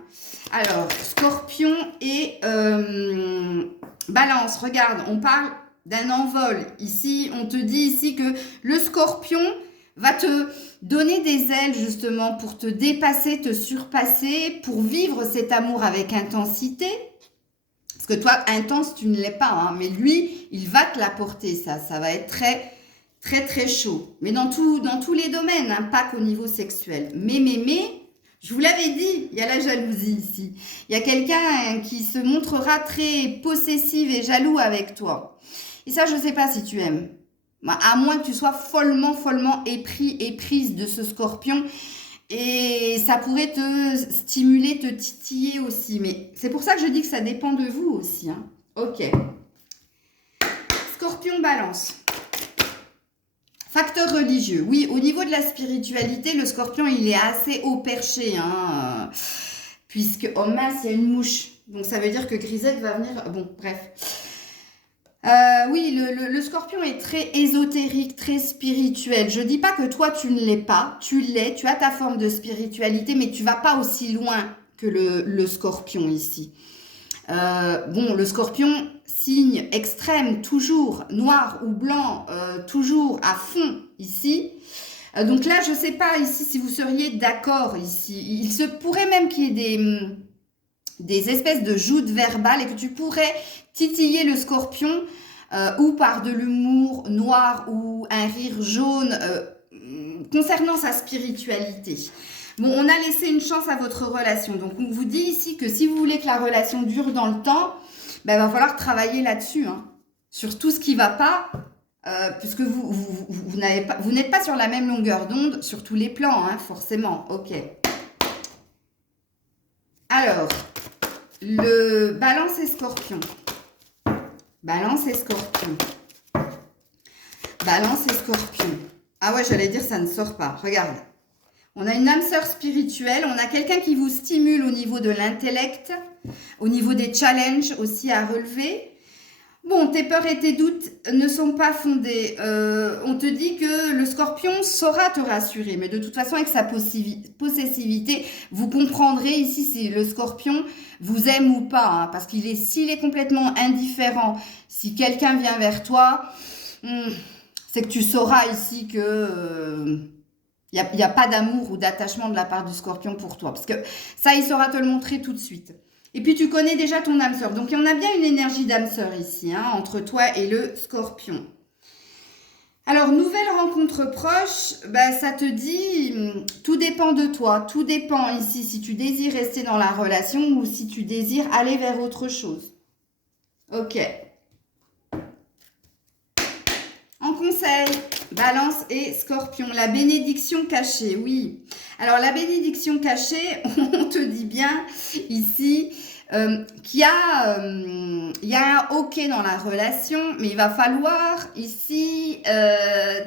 Alors, scorpion et balance. Regarde, on parle d'un envol. Ici, on te dit ici que le scorpion va te donner des ailes justement pour te dépasser, te surpasser, pour vivre cet amour avec intensité. Parce que toi, intense, tu ne l'es pas, hein, mais lui, il va te l'apporter, ça. Ça va être très, très, très chaud. Mais dans tous les domaines, hein, pas qu'au niveau sexuel. Mais, je vous l'avais dit, il y a la jalousie ici. Il y a quelqu'un qui se montrera très possessif et jaloux avec toi. Et ça, je ne sais pas si tu aimes. À moins que tu sois follement, follement éprise de ce scorpion. Et ça pourrait te stimuler, te titiller aussi. Mais c'est pour ça que je dis que ça dépend de vous aussi. Hein. Ok. Scorpion balance. Facteur religieux. Oui, au niveau de la spiritualité, le scorpion, il est assez haut perché. Hein, puisque, oh mince, il y a une mouche. Donc ça veut dire que Grisette va venir... Bon, bref. Oui, le scorpion est très ésotérique, très spirituel. Je dis pas que toi, tu ne l'es pas. Tu l'es, tu as ta forme de spiritualité, mais tu vas pas aussi loin que le scorpion ici. Bon, le scorpion, signe extrême, toujours, noir ou blanc, toujours à fond ici. Donc là, je sais pas ici si vous seriez d'accord ici. Il se pourrait même qu'il y ait des espèces de joutes verbales et que tu pourrais titiller le scorpion ou par de l'humour noir ou un rire jaune concernant sa spiritualité. Bon, on a laissé une chance à votre relation. Donc, on vous dit ici que si vous voulez que la relation dure dans le temps, ben, va falloir travailler là-dessus, hein, sur tout ce qui ne va pas, puisque vous n'êtes pas sur la même longueur d'onde sur tous les plans, hein, forcément. Ok. Alors, le balance et scorpion. Balance et scorpion. Balance et scorpion. Ah ouais, j'allais dire ça ne sort pas. Regarde. On a une âme sœur spirituelle. On a quelqu'un qui vous stimule au niveau de l'intellect. Au niveau des challenges aussi à relever. Bon, tes peurs et tes doutes ne sont pas fondés. On te dit que le scorpion saura te rassurer. Mais de toute façon, avec sa possessivité, vous comprendrez ici si le scorpion vous aime ou pas. Hein, parce s'il est complètement indifférent, si quelqu'un vient vers toi, c'est que tu sauras ici que il n'y a pas d'amour ou d'attachement de la part du scorpion pour toi. Parce que ça, il saura te le montrer tout de suite. Et puis, tu connais déjà ton âme sœur. Donc, on a bien une énergie d'âme sœur ici, hein, entre toi et le scorpion. Alors, nouvelle rencontre proche, bah, ça te dit, tout dépend de toi. Tout dépend ici si tu désires rester dans la relation ou si tu désires aller vers autre chose. Ok. En conseil, balance et scorpion. La bénédiction cachée, oui. Alors, la bénédiction cachée, on te dit bien ici qu'il y a un ok dans la relation, mais il va falloir ici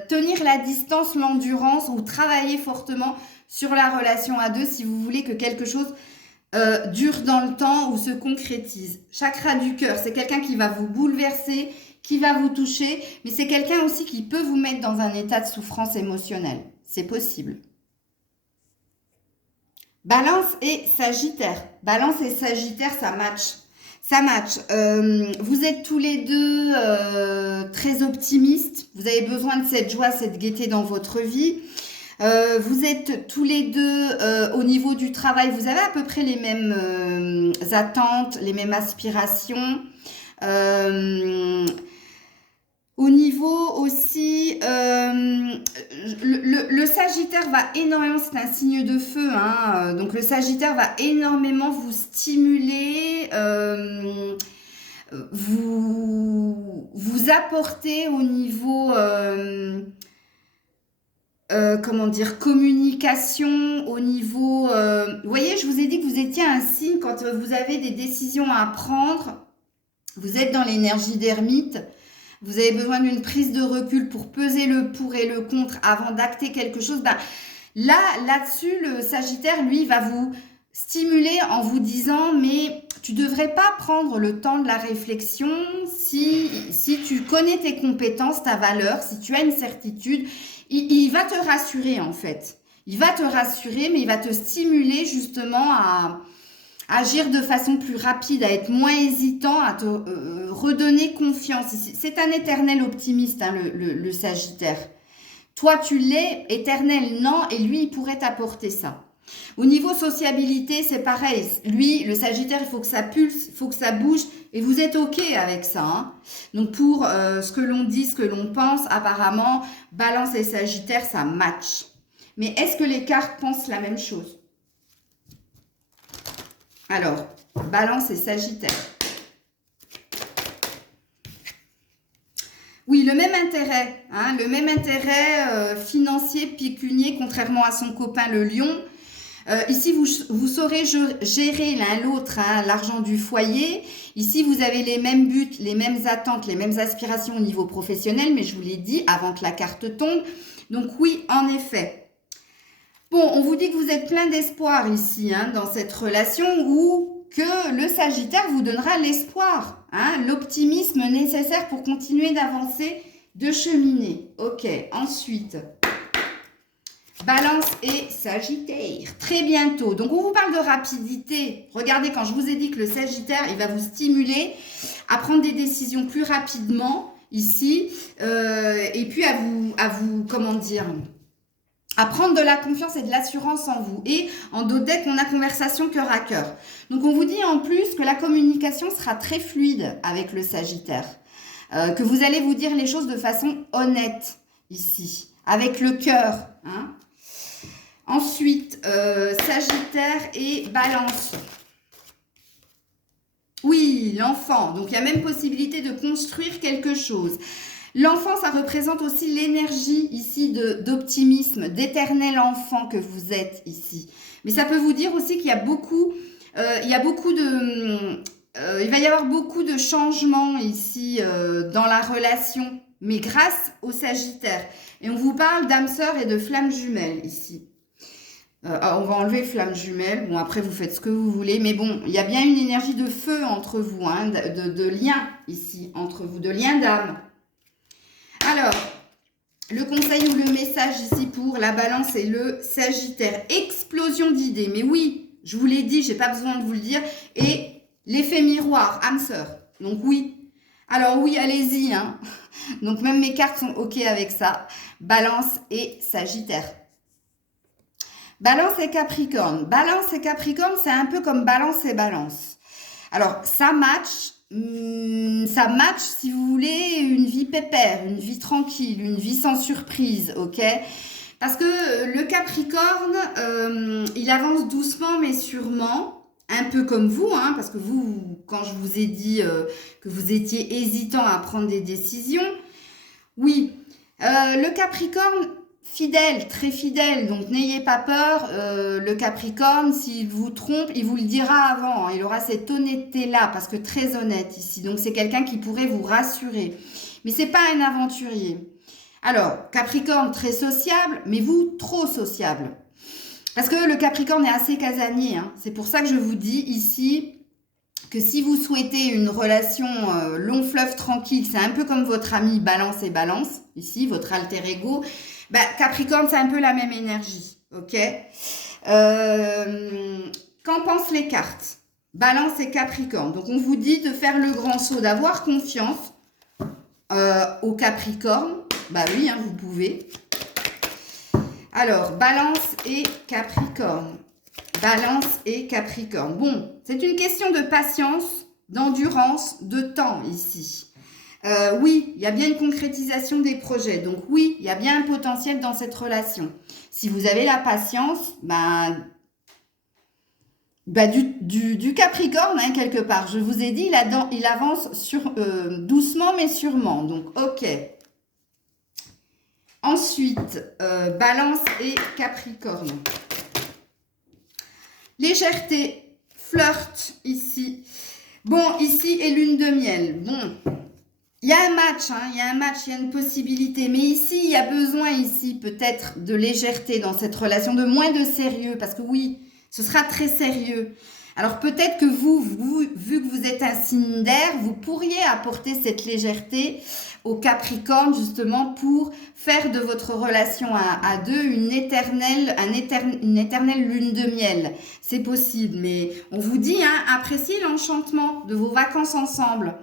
tenir la distance, l'endurance ou travailler fortement sur la relation à deux si vous voulez que quelque chose dure dans le temps ou se concrétise. Chakra du cœur, c'est quelqu'un qui va vous bouleverser, qui va vous toucher, mais c'est quelqu'un aussi qui peut vous mettre dans un état de souffrance émotionnelle. C'est possible. Balance et Sagittaire. Balance et Sagittaire, ça match. Ça match. Vous êtes tous les deux très optimistes. Vous avez besoin de cette joie, cette gaieté dans votre vie. Vous êtes tous les deux au niveau du travail. Vous avez à peu près les mêmes attentes, les mêmes aspirations. Au niveau aussi, le Sagittaire va énormément, c'est un signe de feu, hein, donc le Sagittaire va énormément vous stimuler, vous apporter au niveau, comment dire, communication, au niveau, vous voyez, je vous ai dit que vous étiez un signe quand vous avez des décisions à prendre, vous êtes dans l'énergie d'ermite. Vous avez besoin d'une prise de recul pour peser le pour et le contre avant d'acter quelque chose. Ben, là-dessus, le Sagittaire, lui, va vous stimuler en vous disant, mais tu devrais pas prendre le temps de la réflexion si tu connais tes compétences, ta valeur, si tu as une certitude. Il va te rassurer, en fait. Il va te rassurer, mais il va te stimuler justement à agir de façon plus rapide, à être moins hésitant, à te redonner confiance. C'est un éternel optimiste, hein, le Sagittaire. Toi, tu l'es, éternel, non, et lui, il pourrait t'apporter ça. Au niveau sociabilité, c'est pareil. Lui, le Sagittaire, il faut que ça pulse, il faut que ça bouge, et vous êtes OK avec ça. Hein. Donc, pour ce que l'on dit, ce que l'on pense, apparemment, Balance et Sagittaire, ça match. Mais est-ce que les cartes pensent la même chose? Alors, Balance et Sagittaire. Oui, le même intérêt, hein, le même intérêt financier, pécunier, contrairement à son copain le lion. Ici, vous saurez gérer l'un l'autre, hein, l'argent du foyer. Ici, vous avez les mêmes buts, les mêmes attentes, les mêmes aspirations au niveau professionnel, mais je vous l'ai dit avant que la carte tombe. Donc oui, en effet. Bon, on vous dit que vous êtes plein d'espoir ici, hein, dans cette relation, ou que le Sagittaire vous donnera l'espoir, hein, l'optimisme nécessaire pour continuer d'avancer, de cheminer. Ok, ensuite, Balance et Sagittaire, très bientôt. Donc, on vous parle de rapidité. Regardez, quand je vous ai dit que le Sagittaire, il va vous stimuler à prendre des décisions plus rapidement, ici, et puis à vous, comment dire, à prendre de la confiance et de l'assurance en vous. Et en dos deck, on a conversation cœur à cœur. Donc, on vous dit en plus que la communication sera très fluide avec le Sagittaire. Que vous allez vous dire les choses de façon honnête ici, avec le cœur. Hein. Ensuite, Sagittaire et Balance. Oui, l'enfant. Donc, il y a même possibilité de construire quelque chose. L'enfant, ça représente aussi l'énergie ici d'optimisme, d'éternel enfant que vous êtes ici. Mais ça peut vous dire aussi qu'il y a beaucoup, il va y avoir beaucoup de changements ici dans la relation, mais grâce au Sagittaire. Et on vous parle d'âme sœur et de flamme jumelle ici. On va enlever flamme jumelle. Bon, après, vous faites ce que vous voulez. Mais bon, il y a bien une énergie de feu entre vous, hein, de lien ici, entre vous, de lien d'âme. Alors, le conseil ou le message ici pour la Balance et le Sagittaire. Explosion d'idées. Mais oui, je vous l'ai dit, je n'ai pas besoin de vous le dire. Et l'effet miroir, âme sœur. Donc oui. Alors oui, allez-y. Hein. Donc même mes cartes sont OK avec ça. Balance et Sagittaire. Balance et Capricorne. Balance et Capricorne, c'est un peu comme Balance et Balance. Alors, ça match, si vous voulez, une vie pépère, une vie tranquille, une vie sans surprise, ok? Parce que le Capricorne, il avance doucement mais sûrement, un peu comme vous, hein, parce que vous, quand je vous ai dit que vous étiez hésitant à prendre des décisions, oui, le Capricorne, fidèle, très fidèle, donc n'ayez pas peur, le Capricorne, s'il vous trompe, il vous le dira avant, hein, il aura cette honnêteté-là, parce que très honnête ici, donc c'est quelqu'un qui pourrait vous rassurer, mais c'est pas un aventurier. Alors, Capricorne, très sociable, mais vous, trop sociable, parce que le Capricorne est assez casanier, hein, c'est pour ça que je vous dis ici que si vous souhaitez une relation long fleuve tranquille, c'est un peu comme votre ami Balance et Balance, ici, votre alter ego. Bah, Capricorne, c'est un peu la même énergie, ok? Qu'en pensent les cartes? Balance et Capricorne. Donc, on vous dit de faire le grand saut, d'avoir confiance au Capricorne. Bah oui, hein, vous pouvez. Alors, Balance et Capricorne. Balance et Capricorne. Bon, c'est une question de patience, d'endurance, de temps ici. Oui, il y a bien une concrétisation des projets. Donc oui, il y a bien un potentiel dans cette relation. Si vous avez la patience, du Capricorne, hein, quelque part. Je vous ai dit, il avance doucement mais sûrement. Donc, ok. Ensuite, Balance et Capricorne. Légèreté, flirt ici. Bon, ici est lune de miel. Bon, il y a un match, hein, il y a un match, il y a une possibilité. Mais ici, il y a besoin ici peut-être de légèreté dans cette relation, de moins de sérieux. Parce que oui, ce sera très sérieux. Alors peut-être que vous, vu que vous êtes un signe d'air, vous pourriez apporter cette légèreté au Capricorne justement pour faire de votre relation à deux une éternelle lune de miel. C'est possible, mais on vous dit, hein, appréciez l'enchantement de vos vacances ensemble.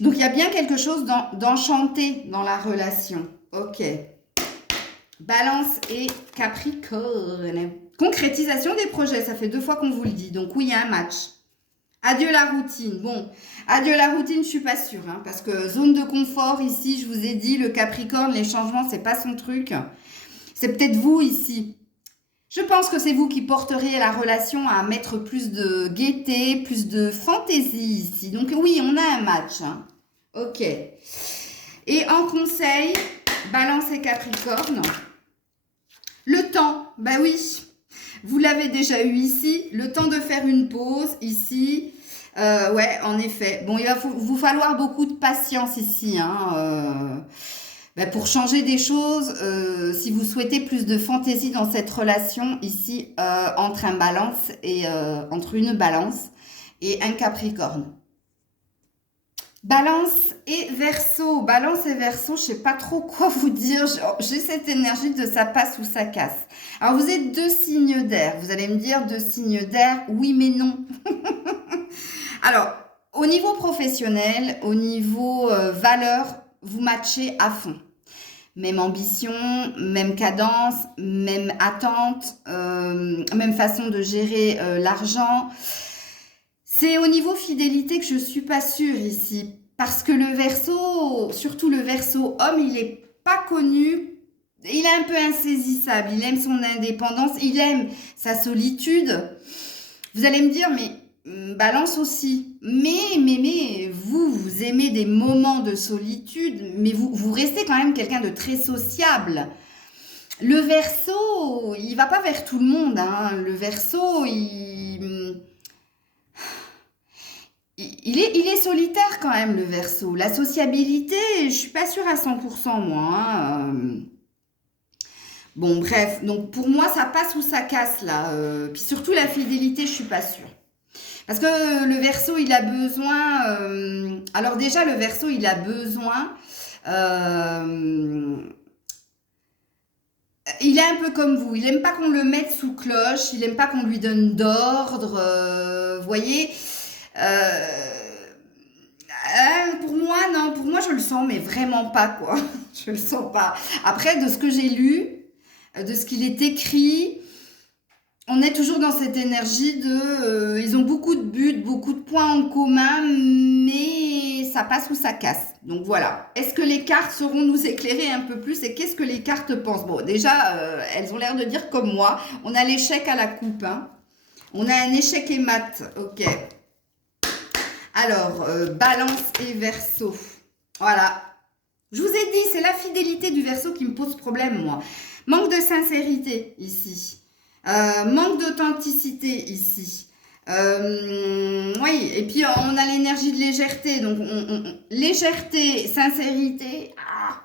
Donc il y a bien quelque chose d'enchanté dans la relation. Ok. Balance et Capricorne. Concrétisation des projets, ça fait 2 fois qu'on vous le dit. Donc oui, il y a un match. Adieu la routine. Bon, adieu la routine, je suis pas sûre. Hein, parce que zone de confort, ici, je vous ai dit, le Capricorne, les changements, c'est pas son truc. C'est peut-être vous ici. Je pense que c'est vous qui porterez la relation à mettre plus de gaieté, plus de fantaisie ici. Donc oui, on a un match. Hein. Ok. Et en conseil, Balance et Capricorne. Le temps, bah oui. Vous l'avez déjà eu ici, le temps de faire une pause ici. Ouais, en effet. Bon, il va vous falloir beaucoup de patience ici. Hein, pour changer des choses, si vous souhaitez plus de fantaisie dans cette relation ici, entre un balance et entre une balance et un Capricorne. Balance et Verseau. Balance et Verseau, je sais pas trop quoi vous dire. J'ai cette énergie de ça passe ou ça casse. Alors, vous êtes 2 signes d'air. Vous allez me dire 2 signes d'air, oui mais non. Alors, au niveau professionnel, au niveau valeur, vous matchez à fond. Même ambition, même cadence, même attente, même façon de gérer l'argent. C'est au niveau fidélité que je suis pas sûre ici. Parce que le Verseau, surtout le Verseau homme, il est pas connu. Il est un peu insaisissable. Il aime son indépendance. Il aime sa solitude. Vous allez me dire, mais Balance aussi. Mais vous aimez des moments de solitude. Mais vous restez quand même quelqu'un de très sociable. Le Verseau, il va pas vers tout le monde. Hein. Le Verseau, il est solitaire quand même, le Verseau. La sociabilité, je suis pas sûre à 100% moi. Hein. Bon, bref. Donc, pour moi, ça passe ou ça casse, là. Puis surtout, la fidélité, je suis pas sûre. Parce que le Verseau, il a besoin... alors déjà, le Verseau, il a besoin... il est un peu comme vous. Il aime pas qu'on le mette sous cloche. Il aime pas qu'on lui donne d'ordre. Vous voyez pour moi, non, pour moi, je le sens, mais vraiment pas, quoi. Je le sens pas. Après, de ce que j'ai lu, de ce qu'il est écrit, on est toujours dans cette énergie de... ils ont beaucoup de buts, beaucoup de points en commun, mais ça passe ou ça casse. Donc voilà. Est-ce que les cartes sauront nous éclairer un peu plus et qu'est-ce que les cartes pensent? Bon, déjà, elles ont l'air de dire comme moi. On a l'échec à la coupe. Hein. On a un échec et mat. Ok. Alors, Balance et Verseau. Voilà. Je vous ai dit, c'est la fidélité du Verseau qui me pose problème, moi. Manque de sincérité, ici. Manque d'authenticité, ici. Oui, et puis on a l'énergie de légèreté. Donc, légèreté, sincérité. Ah,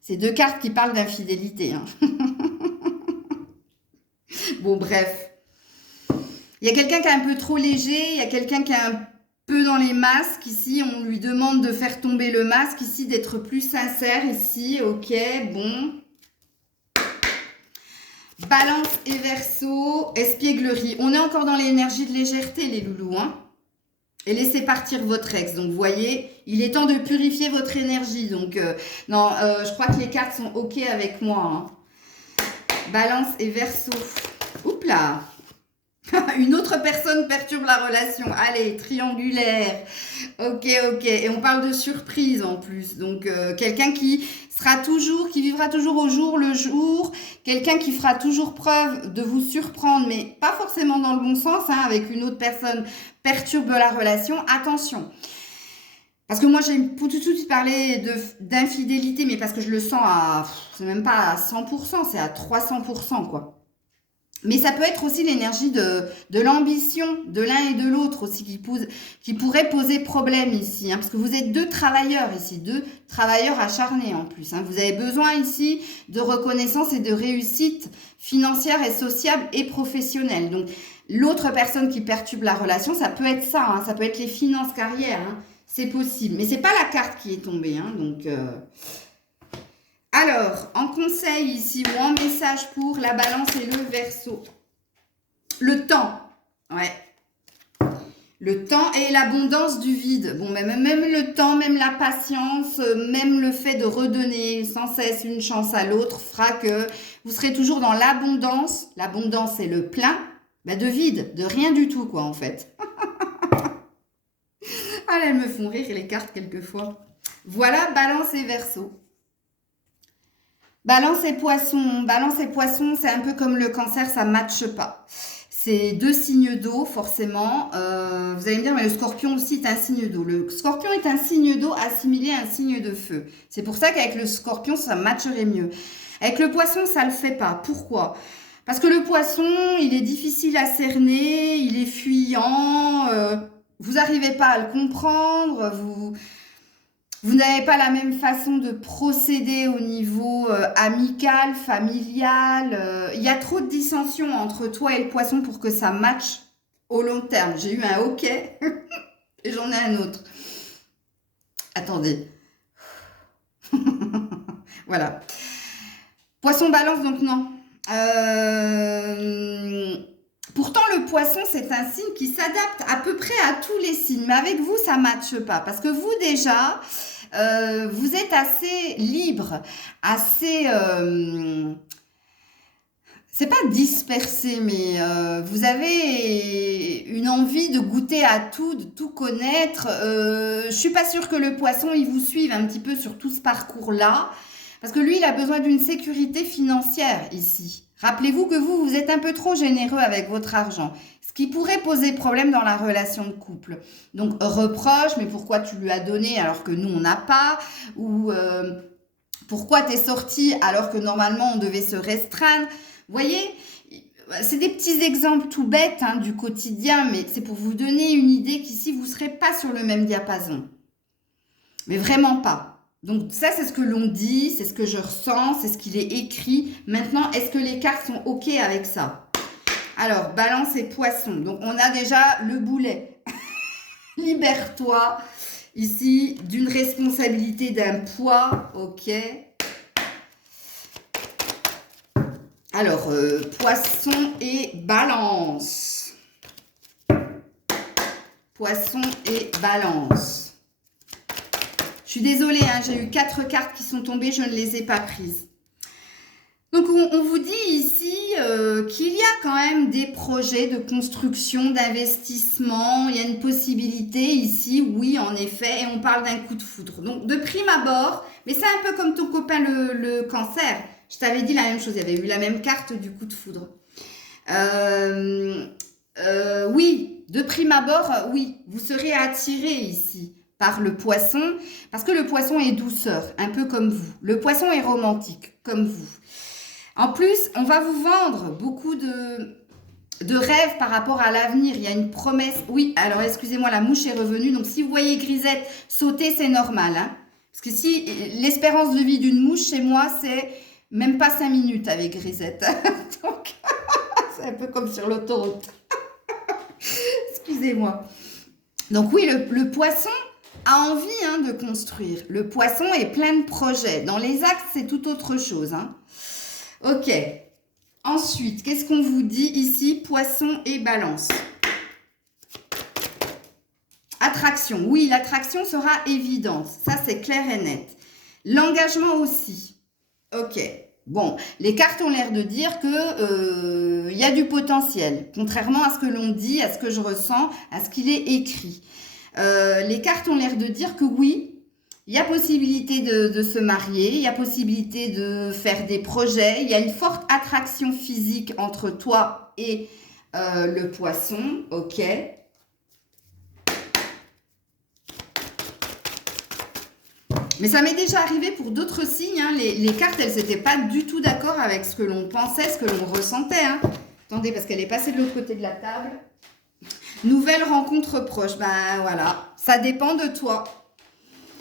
c'est 2 cartes qui parlent d'infidélité. Hein. Bon, bref. Il y a quelqu'un qui est un peu trop léger. Il y a quelqu'un qui est un peu dans les masques. Ici, on lui demande de faire tomber le masque. Ici, d'être plus sincère. Ici, ok, bon. Balance et Verseau, espièglerie. On est encore dans l'énergie de légèreté, les loulous, hein. Et laissez partir votre ex. Donc, vous voyez, il est temps de purifier votre énergie. Donc, non, je crois que les cartes sont OK avec moi, hein. Balance et Verseau. Oups là. Une autre personne perturbe la relation. Allez, triangulaire. Ok, ok. Et on parle de surprise en plus. Donc, quelqu'un qui vivra toujours au jour le jour. Quelqu'un qui fera toujours preuve de vous surprendre, mais pas forcément dans le bon sens, hein, avec une autre personne perturbe la relation. Attention. Parce que moi, j'ai tout de suite parlé d'infidélité, mais parce que je le sens c'est même pas à 100%, c'est à 300%, quoi. Mais ça peut être aussi l'énergie de l'ambition de l'un et de l'autre aussi qui pourrait poser problème ici. Hein, parce que vous êtes deux travailleurs ici, deux travailleurs acharnés en plus. Hein. Vous avez besoin ici de reconnaissance et de réussite financière et sociale et professionnelle. Donc, l'autre personne qui perturbe la relation, ça peut être ça. Hein, ça peut être les finances carrières. Hein, c'est possible. Mais c'est pas la carte qui est tombée. Hein, donc... Alors, en conseil ici ou en message pour la Balance et le Verseau. Le temps. Ouais. Le temps et l'abondance du vide. Bon, même le temps, même la patience, même le fait de redonner sans cesse une chance à l'autre fera que vous serez toujours dans l'abondance. L'abondance, c'est le plein, de vide, de rien du tout, quoi, en fait. Ah, elles me font rire les cartes quelquefois. Voilà, Balance et Verseau. Balance et Poisson, c'est un peu comme le Cancer, ça ne matche pas. C'est deux signes d'eau, forcément. Vous allez me dire, mais le Scorpion aussi est un signe d'eau. Le Scorpion est un signe d'eau assimilé à un signe de feu. C'est pour ça qu'avec le Scorpion, ça matcherait mieux. Avec le Poisson, ça ne le fait pas. Pourquoi? Parce que le Poisson, il est difficile à cerner, il est fuyant, vous n'arrivez pas à le comprendre, vous n'avez pas la même façon de procéder au niveau amical, familial. Il y a trop de dissensions entre toi et le Poisson pour que ça matche au long terme. J'ai eu un OK et j'en ai un autre. Attendez. Voilà. Poisson Balance, donc non. Pourtant, le Poisson, c'est un signe qui s'adapte à peu près à tous les signes. Mais avec vous, ça ne matche pas. Parce que vous, déjà, vous êtes assez libre, assez... c'est pas dispersé, mais vous avez une envie de goûter à tout, de tout connaître. Je suis pas sûre que le Poisson, il vous suive un petit peu sur tout ce parcours-là. Parce que lui, il a besoin d'une sécurité financière ici. Rappelez-vous que vous êtes un peu trop généreux avec votre argent, ce qui pourrait poser problème dans la relation de couple. Donc, reproche, mais pourquoi tu lui as donné alors que nous, on n'a pas? Ou pourquoi tu es sorti alors que normalement, on devait se restreindre? Vous voyez, c'est des petits exemples tout bêtes hein, du quotidien, mais c'est pour vous donner une idée qu'ici, vous ne serez pas sur le même diapason. Mais vraiment pas. Donc ça, c'est ce que l'on dit, c'est ce que je ressens, c'est ce qu'il est écrit. Maintenant, est-ce que les cartes sont OK avec ça? Alors, Balance et Poisson. Donc, on a déjà le boulet. Libère-toi, ici, d'une responsabilité, d'un poids. OK. Alors, Poisson et Balance. Poisson et Balance. Je suis désolée, hein, j'ai eu 4 cartes qui sont tombées, je ne les ai pas prises. Donc, on vous dit ici qu'il y a quand même des projets de construction, d'investissement. Il y a une possibilité ici, oui, en effet, et on parle d'un coup de foudre. Donc, de prime abord, mais c'est un peu comme ton copain le Cancer. Je t'avais dit la même chose, il y avait eu la même carte du coup de foudre. Oui, de prime abord, oui, vous serez attiré ici par le Poisson, parce que le Poisson est douceur, un peu comme vous. Le Poisson est romantique, comme vous. En plus, on va vous vendre beaucoup de rêves par rapport à l'avenir. Il y a une promesse. Oui, alors excusez-moi, la mouche est revenue. Donc, si vous voyez Grisette sauter, c'est normal. Hein, parce que si l'espérance de vie d'une mouche, chez moi, c'est même pas 5 minutes avec Grisette. Donc, c'est un peu comme sur l'autoroute. Excusez-moi. Donc oui, le Poisson a envie hein, de construire. Le Poisson est plein de projets. Dans les axes, c'est tout autre chose. Hein. Ok. Ensuite, qu'est-ce qu'on vous dit ici? Poisson et balance. Attraction. Oui, l'attraction sera évidente. Ça, c'est clair et net. L'engagement aussi. Ok. Bon, les cartes ont l'air de dire que y a du potentiel. Contrairement à ce que l'on dit, à ce que je ressens, à ce qu'il est écrit. Les cartes ont l'air de dire que oui, il y a possibilité de se marier, il y a possibilité de faire des projets, il y a une forte attraction physique entre toi et le poisson, ok. Mais ça m'est déjà arrivé pour d'autres signes, hein. Les cartes, elles n'étaient pas du tout d'accord avec ce que l'on pensait, ce que l'on ressentait. Hein. Attendez, parce qu'elle est passée de l'autre côté de la table. Nouvelle rencontre proche, ben voilà, ça dépend de toi.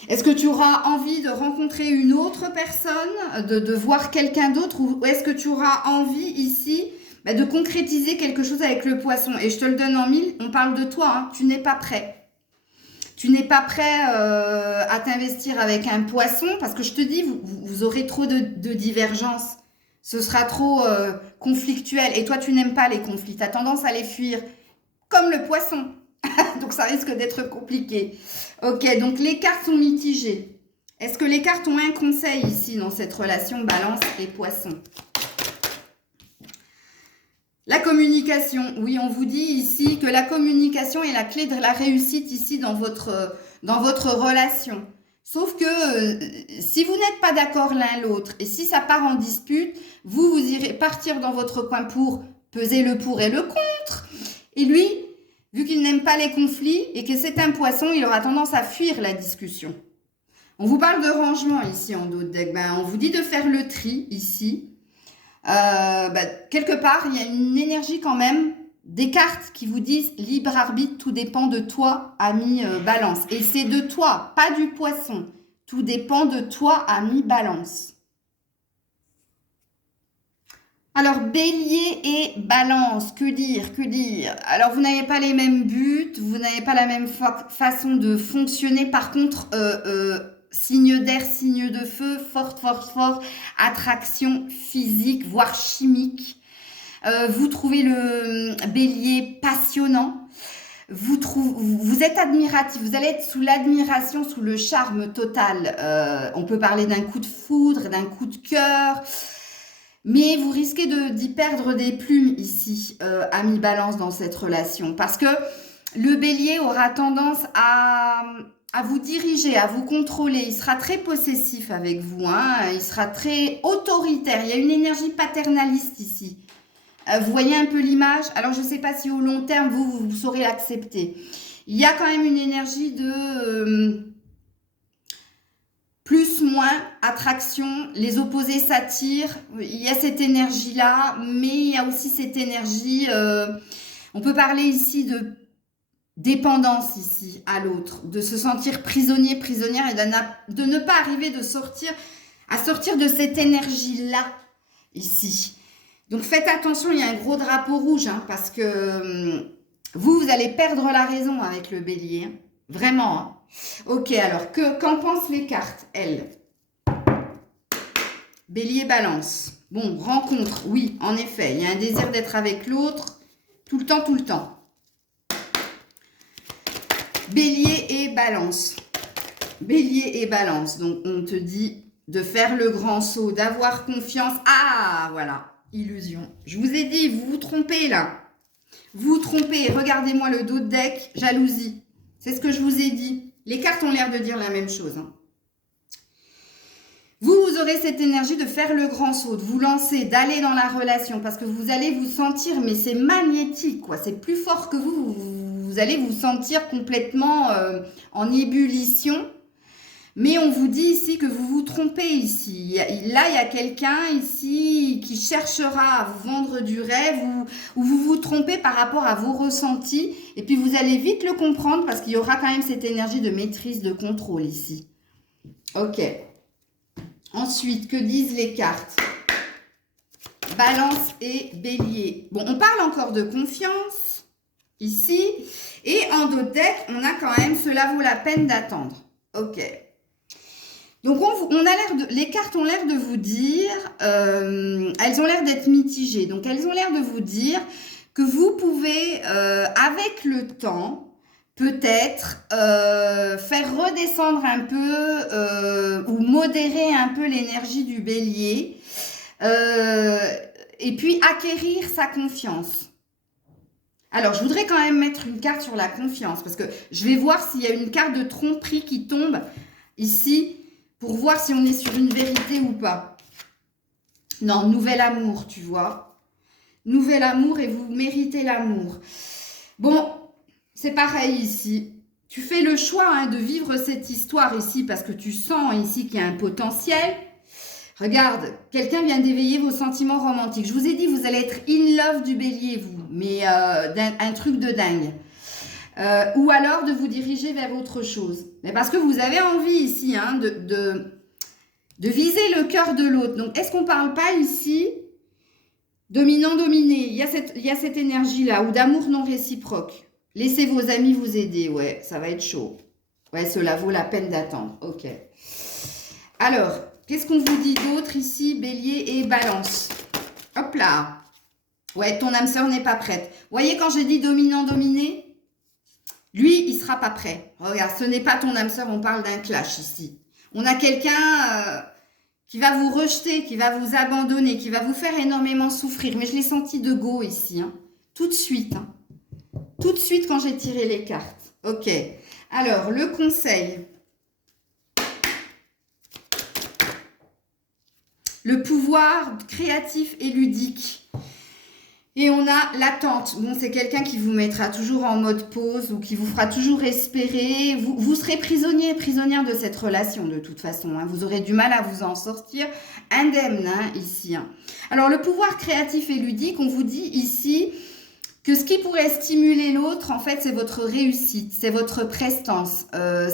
Est-ce que tu auras envie de rencontrer une autre personne, de voir quelqu'un d'autre, ou est-ce que tu auras envie ici de concrétiser quelque chose avec le poisson? Et je te le donne en mille, on parle de toi, hein, tu n'es pas prêt. Tu n'es pas prêt à t'investir avec un poisson parce que je te dis, vous aurez trop de divergences. Ce sera trop conflictuel. Et toi, tu n'aimes pas les conflits. Tu as tendance à les fuir comme le poisson. Donc, ça risque d'être compliqué. Ok, donc les cartes sont mitigées. Est-ce que les cartes ont un conseil ici dans cette relation balance et poisson? La communication, oui, on vous dit ici que la communication est la clé de la réussite ici dans votre relation. Sauf que si vous n'êtes pas d'accord l'un l'autre et si ça part en dispute, vous irez partir dans votre coin pour peser le pour et le contre. Et lui, vu qu'il n'aime pas les conflits et que c'est un poisson, il aura tendance à fuir la discussion. On vous parle de rangement ici en dos de deck. On vous dit de faire le tri ici. Quelque part, il y a une énergie quand même des cartes qui vous disent libre arbitre, tout dépend de toi, ami balance. Et c'est de toi, pas du poisson. Tout dépend de toi, ami balance. Alors, bélier et balance, que dire, que dire? Alors, vous n'avez pas les mêmes buts, vous n'avez pas la même façon de fonctionner. Par contre, signe d'air, signe de feu, forte, attraction physique, voire chimique. Vous trouvez le bélier passionnant. Vous êtes admiratif, vous allez être sous l'admiration, sous le charme total. On peut parler d'un coup de foudre, d'un coup de cœur. Mais vous risquez d'y perdre des plumes ici, ami balance, dans cette relation. Parce que le bélier aura tendance à vous diriger, à vous contrôler. Il sera très possessif avec vous. Hein. Il sera très autoritaire. Il y a une énergie paternaliste ici. Vous voyez un peu l'image? Alors, je ne sais pas si au long terme, vous saurez l'accepter. Il y a quand même une énergie de... plus, moins, attraction, les opposés s'attirent, il y a cette énergie-là, mais il y a aussi cette énergie, on peut parler ici de dépendance ici à l'autre, de se sentir prisonnier, prisonnière et de ne pas arriver à sortir de cette énergie-là ici. Donc faites attention, il y a un gros drapeau rouge, hein, parce que vous allez perdre la raison avec le bélier, hein, vraiment, hein. Ok, alors, qu'en pensent les cartes, elles? Bélier, balance. Bon, rencontre, oui, en effet. Il y a un désir d'être avec l'autre tout le temps, tout le temps. Bélier et balance. Bélier et balance. Donc, on te dit de faire le grand saut, d'avoir confiance. Ah, voilà, illusion. Je vous ai dit, vous vous trompez là. Vous vous trompez. Regardez-moi le dos de deck, jalousie. C'est ce que je vous ai dit. Les cartes ont l'air de dire la même chose. Hein. Vous aurez cette énergie de faire le grand saut, de vous lancer, d'aller dans la relation, parce que vous allez vous sentir, mais c'est magnétique, quoi. C'est plus fort que vous. Vous allez vous sentir complètement en ébullition. Mais on vous dit ici que vous vous trompez ici. Là, il y a quelqu'un ici qui cherchera à vous vendre du rêve ou vous vous trompez par rapport à vos ressentis. Et puis, vous allez vite le comprendre parce qu'il y aura quand même cette énergie de maîtrise, de contrôle ici. Ok. Ensuite, que disent les cartes? Balance et bélier. Bon, on parle encore de confiance ici. Et en dos de deck, on a quand même « Cela vaut la peine d'attendre ». Ok. Donc, les cartes ont l'air de vous dire, elles ont l'air d'être mitigées. Donc, elles ont l'air de vous dire que vous pouvez, avec le temps, peut-être faire redescendre un peu ou modérer un peu l'énergie du bélier et puis acquérir sa confiance. Alors, je voudrais quand même mettre une carte sur la confiance parce que je vais voir s'il y a une carte de tromperie qui tombe ici pour voir si on est sur une vérité ou pas. Non, nouvel amour, tu vois. Nouvel amour et vous méritez l'amour. Bon, c'est pareil ici. Tu fais le choix de vivre cette histoire ici parce que tu sens ici qu'il y a un potentiel. Regarde, quelqu'un vient d'éveiller vos sentiments romantiques. Je vous ai dit, vous allez être in love du bélier, vous. Mais un truc de dingue. Ou alors de vous diriger vers autre chose. Mais parce que vous avez envie ici de viser le cœur de l'autre. Donc, est-ce qu'on ne parle pas ici dominant-dominé? Il y a cette énergie-là, ou d'amour non réciproque. Laissez vos amis vous aider. Ouais, ça va être chaud. Ouais, cela vaut la peine d'attendre. Ok. Alors, qu'est-ce qu'on vous dit d'autre ici, bélier et balance? Hop là. Ouais, ton âme sœur n'est pas prête. Vous voyez quand j'ai dit dominant-dominé? Lui, il ne sera pas prêt. Regarde, ce n'est pas ton âme sœur, on parle d'un clash ici. On a quelqu'un qui va vous rejeter, qui va vous abandonner, qui va vous faire énormément souffrir. Mais je l'ai senti de go ici, tout de suite. Tout de suite quand j'ai tiré les cartes. Ok. Alors, le conseil. Le pouvoir créatif et ludique. Et on a l'attente. Bon, c'est quelqu'un qui vous mettra toujours en mode pause ou qui vous fera toujours espérer. Vous serez prisonnière de cette relation de toute façon. Vous aurez du mal à vous en sortir indemne ici. Alors, le pouvoir créatif et ludique, on vous dit ici que ce qui pourrait stimuler l'autre, en fait, c'est votre réussite, c'est votre prestance,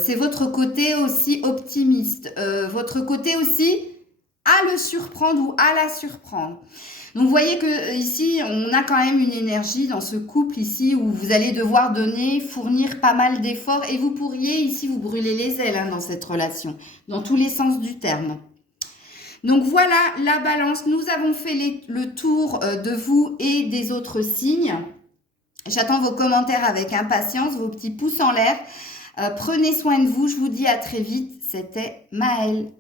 c'est votre côté aussi optimiste, votre côté aussi à le surprendre ou à la surprendre. Donc, vous voyez que ici, on a quand même une énergie dans ce couple ici où vous allez devoir fournir pas mal d'efforts et vous pourriez ici vous brûler les ailes dans cette relation, dans tous les sens du terme. Donc, voilà la balance. Nous avons fait le tour de vous et des autres signes. J'attends vos commentaires avec impatience, vos petits pouces en l'air. Prenez soin de vous. Je vous dis à très vite. C'était Maëlle.